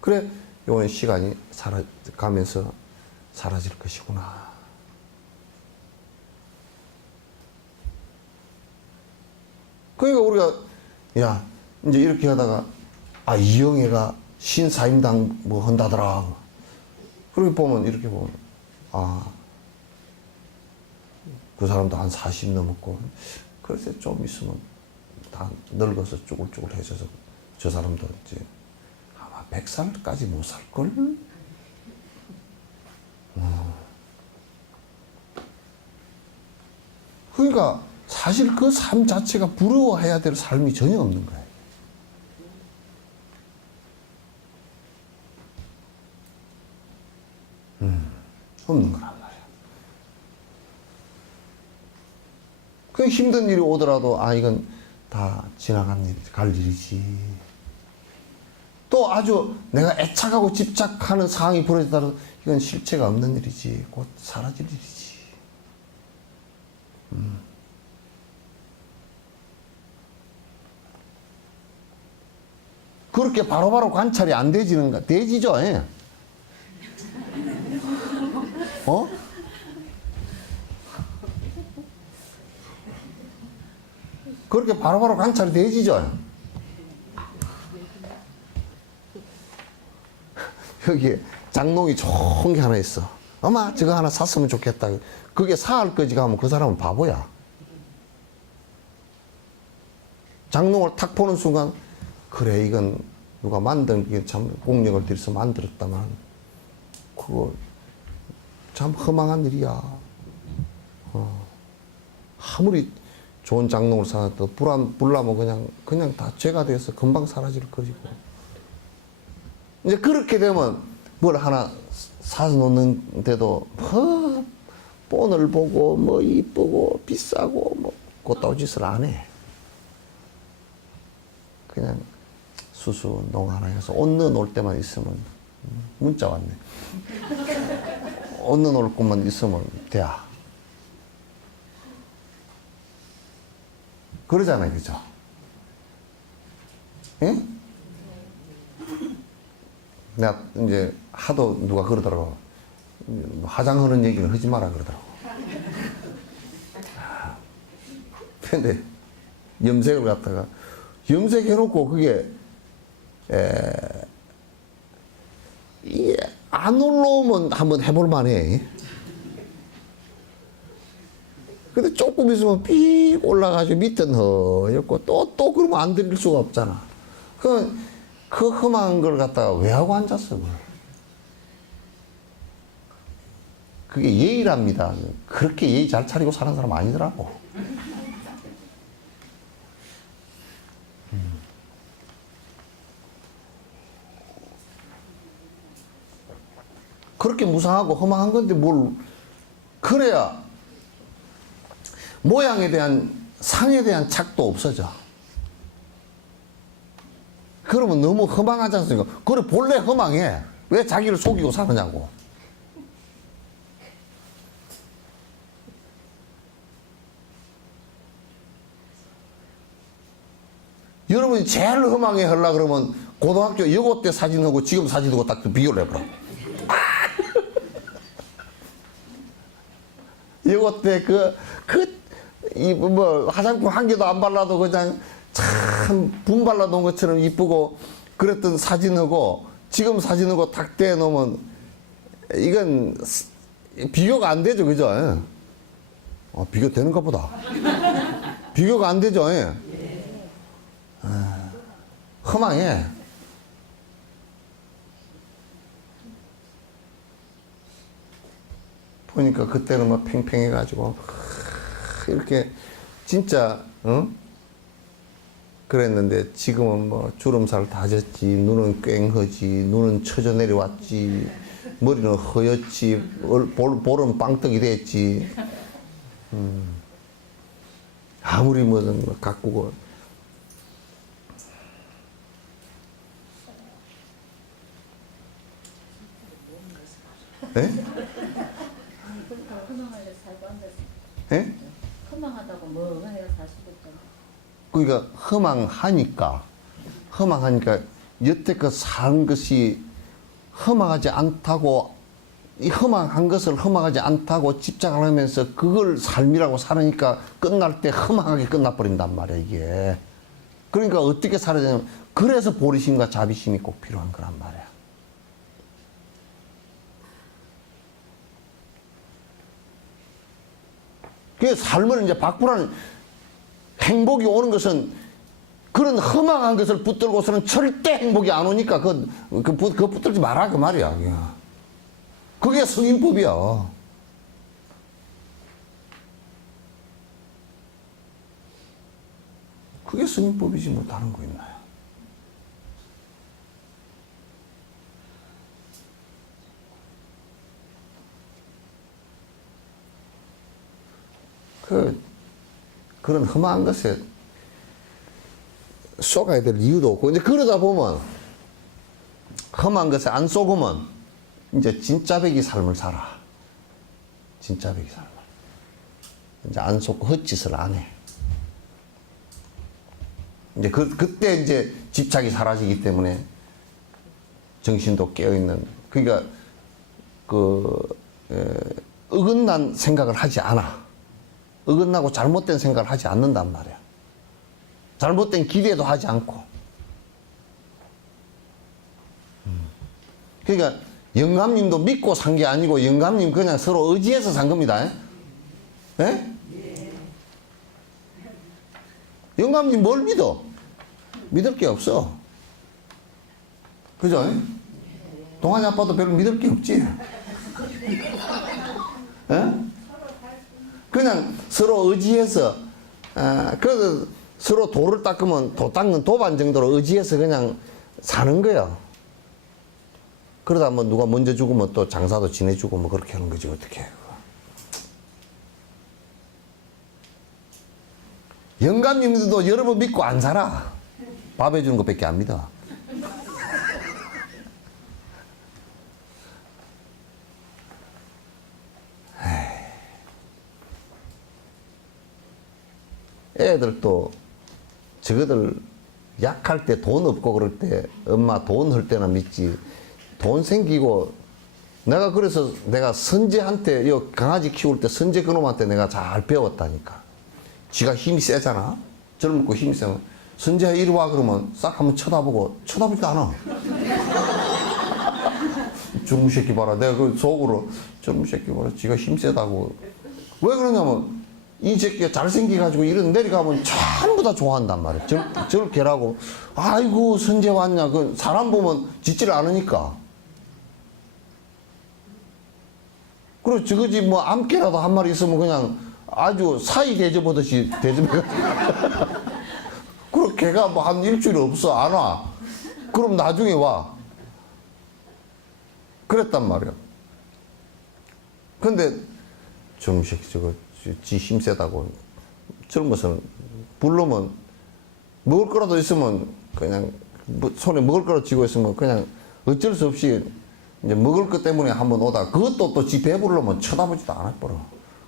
그래, 이건 시간이 가면서 사라질 것이구나. 그러니까 우리가 야 이제 이렇게 하다가 아 이영애가 신사임당 뭐 한다더라. 그렇게 보면 이렇게 보면 아 그 사람도 한 40 넘었고 그래서 좀 있으면 다 늙어서 쭈글쭈글해져서 저 사람도 이제 아마 100살까지 못 살걸? 그러니까 사실 그 삶 자체가 부러워해야 될 삶이 전혀 없는 거예요. 없는 거란 말이야. 그 힘든 일이 오더라도 아 이건 다 지나간 일, 갈 일이지. 또 아주 내가 애착하고 집착하는 상황이 벌어지더라도 이건 실체가 없는 일이지. 곧 사라질 일이지. 그렇게 바로바로 관찰이 안 되지는가? 되지죠. 예. 어? 그렇게 바로바로 관찰이 되지죠. 여기 장롱이 좋은 게 하나 있어. 엄마 저거 하나 샀으면 좋겠다. 그게 사할 거지 하면 그 사람은 바보야. 장롱을 탁 보는 순간 그래 이건 누가 만든 게 참 공력을 들여서 만들었다만 그거 참 허망한 일이야. 아무리 좋은 장롱을 사도 불나면 그냥 다 죄가 되어서 금방 사라질 거리고. 이제 그렇게 되면 뭘 하나 사놓는데도 본을 보고 뭐 이쁘고 비싸고 뭐 그따위 짓을 안 해. 그냥 수수 농 하나 해서 옷 넣어놓을 때만 있으면 문자 왔네. 옷 넣어놓을 것만 있으면 돼. 그러잖아요, 그죠? 예? 내가 이제 하도 누가 그러더라고. 화장하는 얘기는 하지 마라 그러더라고. 근데 염색을 갖다가 염색해놓고 그게 이게 안 올라오면 한번 해볼 만해. 근데 조금 있으면 삐 올라가지고 밑은 허옇고 또 그러면 안 들릴 수가 없잖아. 그 험한 걸 갖다가 왜 하고 앉았어, 그걸. 그게 예의랍니다. 그렇게 예의 잘 차리고 사는 사람 아니더라고. 그렇게 무상하고 험한 건데 뭘, 그래야 모양에 대한, 상에 대한 착도 없어져. 그러면 너무 허망하지 않습니까? 그래, 본래 허망해. 왜 자기를 속이고 사느냐고. 여러분이 제일 허망해 하려고 그러면 고등학교 여고 때 사진하고 지금 사진하고 딱 비교를 해보라. 여고 때 화장품 한 개도 안 발라도 그냥 참 분 발라놓은 것처럼 이쁘고 그랬던 사진하고 지금 사진하고 딱 떼놓으면 이건 비교가 안 되죠, 그죠? 비교 되는가 보다. 비교가 안 되죠. 허망해. 보니까 그때는 막 팽팽해가지고 이렇게 진짜 그랬는데 지금은 뭐 주름살 다 졌지, 눈은 꽹하지, 눈은 처져 내려왔지, 머리는 허옇지, 볼은 빵떡이 됐지. 아무리 뭐든 가꾸고. 예? 예? 허망하다고 뭐 해야 살 수도 없잖아. 그러니까 허망하니까 여태껏 산 것이 허망하지 않다고, 이 허망한 것을 허망하지 않다고 집착을 하면서 그걸 삶이라고 살으니까 끝날 때 허망하게 끝나버린단 말이야, 이게. 그러니까 어떻게 살아야 되냐면, 그래서 보리심과 자비심이 꼭 필요한 거란 말이야. 그 삶을 이제 바꾸라는, 행복이 오는 것은 그런 허망한 것을 붙들고서는 절대 행복이 안 오니까 그거 붙들지 마라 그 말이야. 그게 성인법이야. 그게 성인법이지 뭐 다른 거 있나요? 그런 험한 것에 쏘가야 될 이유도 없고, 이제 그러다 보면, 험한 것에 안 쏘고면, 이제 진짜 배기 삶을 살아. 진짜 배기 삶을. 이제 안 쏘고 헛짓을 안 해. 이제 그때 이제 집착이 사라지기 때문에 정신도 깨어있는, 그러니까, 어긋난 생각을 하지 않아. 어긋나고 잘못된 생각을 하지 않는단 말이야. 잘못된 기대도 하지 않고. 그러니까 영감님도 믿고 산 게 아니고 영감님 그냥 서로 의지해서 산 겁니다. 예? 영감님 뭘 믿어? 믿을 게 없어. 그죠? 동환이 아빠도 별로 믿을 게 없지. 예? 그냥 서로 의지해서, 그래서 서로 돌을 닦으면 도 닦는 도반 정도로 의지해서 그냥 사는 거야. 그러다 뭐 누가 먼저 죽으면 또 장사도 지내주고 뭐 그렇게 하는 거지, 어떻게 해. 영감님들도 여러분 믿고 안 살아. 밥 해주는 것밖에 안 믿어. 애들도 저거들 약할 때 돈 없고 그럴 때 엄마 돈 할 때나 믿지, 돈 생기고, 내가 그래서 내가 선재한테, 이 강아지 키울 때 선재 그놈한테 내가 잘 배웠다니까. 지가 힘이 세잖아. 젊고 힘이 세면 선재야 이리 와 그러면 싹 한번 쳐다보지도 않아. 저놈 새끼 봐라. 내가 그 속으로 저놈 새끼 봐라. 지가 힘 세다고. 왜 그러냐면 이 새끼가 잘생겨가지고 이런 내려가면 전부 다 좋아한단 말이야. 저를 개라고. 아이고, 선재 왔냐. 그 사람 보면 짖지를 않으니까. 그리고 저거지 뭐 암개라도 한 마리 있으면 그냥 아주 사이 대접하듯이 대접해가지고. 그리고 걔가 뭐 한 일주일 없어. 안 와. 그럼 나중에 와. 그랬단 말이야. 근데 저놈 새끼 저거 지 힘세다고 저런 것은 부르면 먹을 거라도 있으면 그냥 손에 먹을 거라도 쥐고 있으면 그냥 어쩔 수 없이 이제 먹을 것 때문에 한번 오다 그것도 또 지 배부르려면 쳐다보지도 않아버려.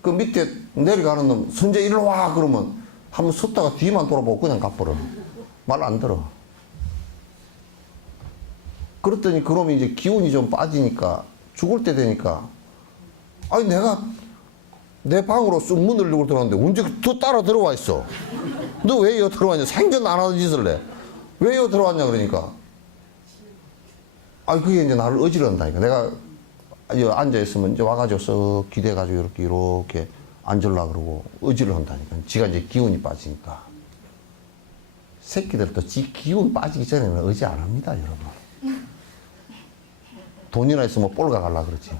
그 밑에 내려가는 놈 선재 일로 와 그러면 한번 섰다가 뒤만 돌아보고 그냥 가버려. 말 안 들어. 그랬더니 그놈이 이제 기운이 좀 빠지니까 죽을 때 되니까 아니 내가 내 방으로 쑥 문을 열고 들어왔는데 언제 또 따라 들어와 있어. 너 왜 여기 들어왔냐. 생전 안 하던 짓을 해. 왜 여기 들어왔냐 그러니까 아니 그게 이제 나를 어지러운다니까. 내가 여기 앉아있으면 이제 와가지고 썩 기대가지고 이렇게 앉으려고 그러고 어지러 한다니까. 지가 이제 기운이 빠지니까. 새끼들도 지 기운 빠지기 전에는 의지 안 합니다 여러분. 돈이나 있으면 볼가 갈라 그러지.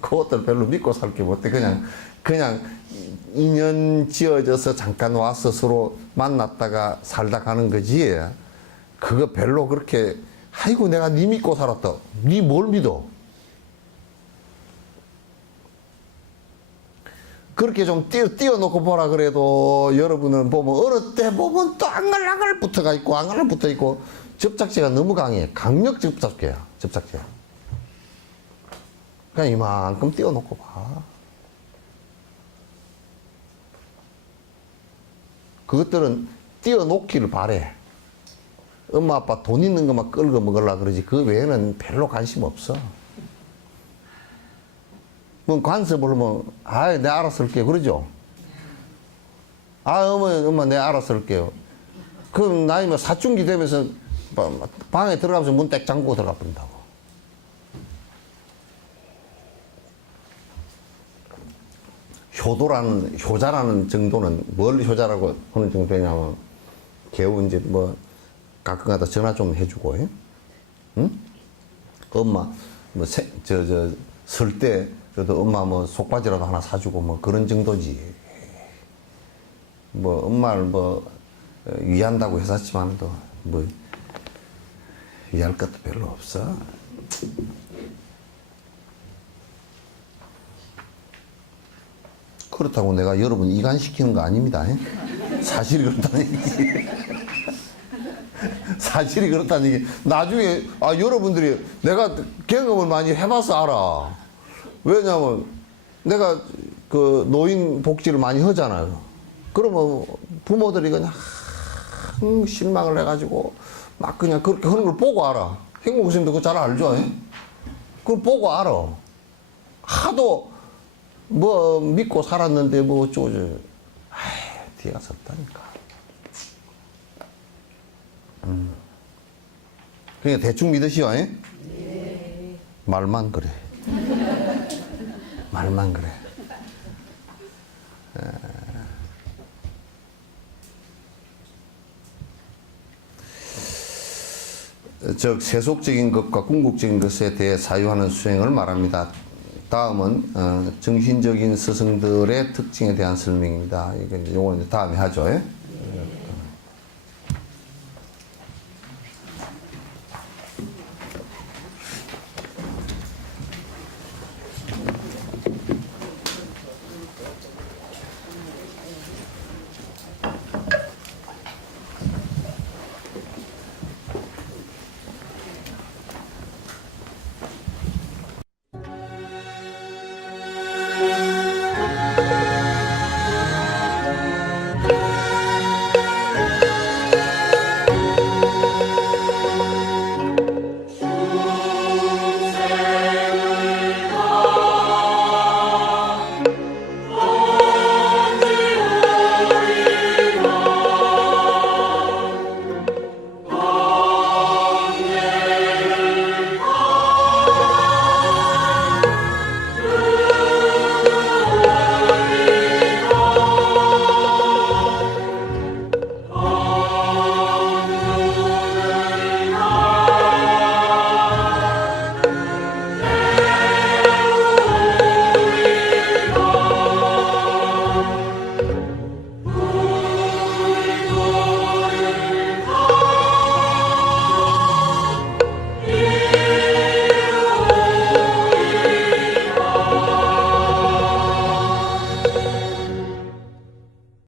그것들 별로 믿고 살게 못해. 그냥 인연 지어져서 잠깐 와서 서로 만났다가 살다 가는 거지. 그거 별로 그렇게 아이고 내가 니 믿고 살았다. 니 뭘 믿어? 그렇게 좀 띄워놓고 보라 그래도 여러분은 보면 어릴 때 보면 또 앙글앙글 붙어가 있고 앙글앙글 붙어 있고 접착제가 너무 강해. 강력 접착제야. 접착제. 그냥 이만큼 띄워놓고 봐. 그것들은 띄워놓기를 바래. 엄마 아빠 돈 있는 것만 끌고 먹으려고 그러지 그 외에는 별로 관심 없어. 뭐 간섭을 하면 아이 내가 알아서 할게요 그러죠. 아 엄마 내가 알아서 할게요. 그럼 나이 뭐 사춘기 되면서 방에 들어가면서 문 딱 잠그고 들어가 버린다고. 효자라는 정도는 뭘 효자라고 하는 정도냐면 겨우 이제 뭐 가끔가다 전화 좀 해주고, 응? 엄마 뭐 설 때 그래도 엄마 뭐 속바지라도 하나 사주고 뭐 그런 정도지. 뭐 엄마를 뭐 위한다고 했었지만도 뭐 위할 것도 별로 없어. 그렇다고 내가 여러분 이간시키는 거 아닙니다. 사실이 그렇다는 얘기지. 사실이 그렇다는 얘기. 나중에 여러분들이 내가 경험을 많이 해봐서 알아. 왜냐면 내가 그 노인 복지를 많이 하잖아요. 그러면 부모들이 그냥 실망을 해가지고 막 그냥 그렇게 하는 걸 보고 알아. 행복 교수님도 그거 잘 알죠? 그걸 보고 알아. 하도 뭐 믿고 살았는데 뭐 어쩌고 뒤가 섰다니까. 그냥 대충 믿으시오. 네. 말만 그래. 말만 그래. 즉 세속적인 것과 궁극적인 것에 대해 사유하는 수행을 말합니다. 다음은 정신적인 스승들의 특징에 대한 설명입니다. 이건 요거는 다음에 하죠.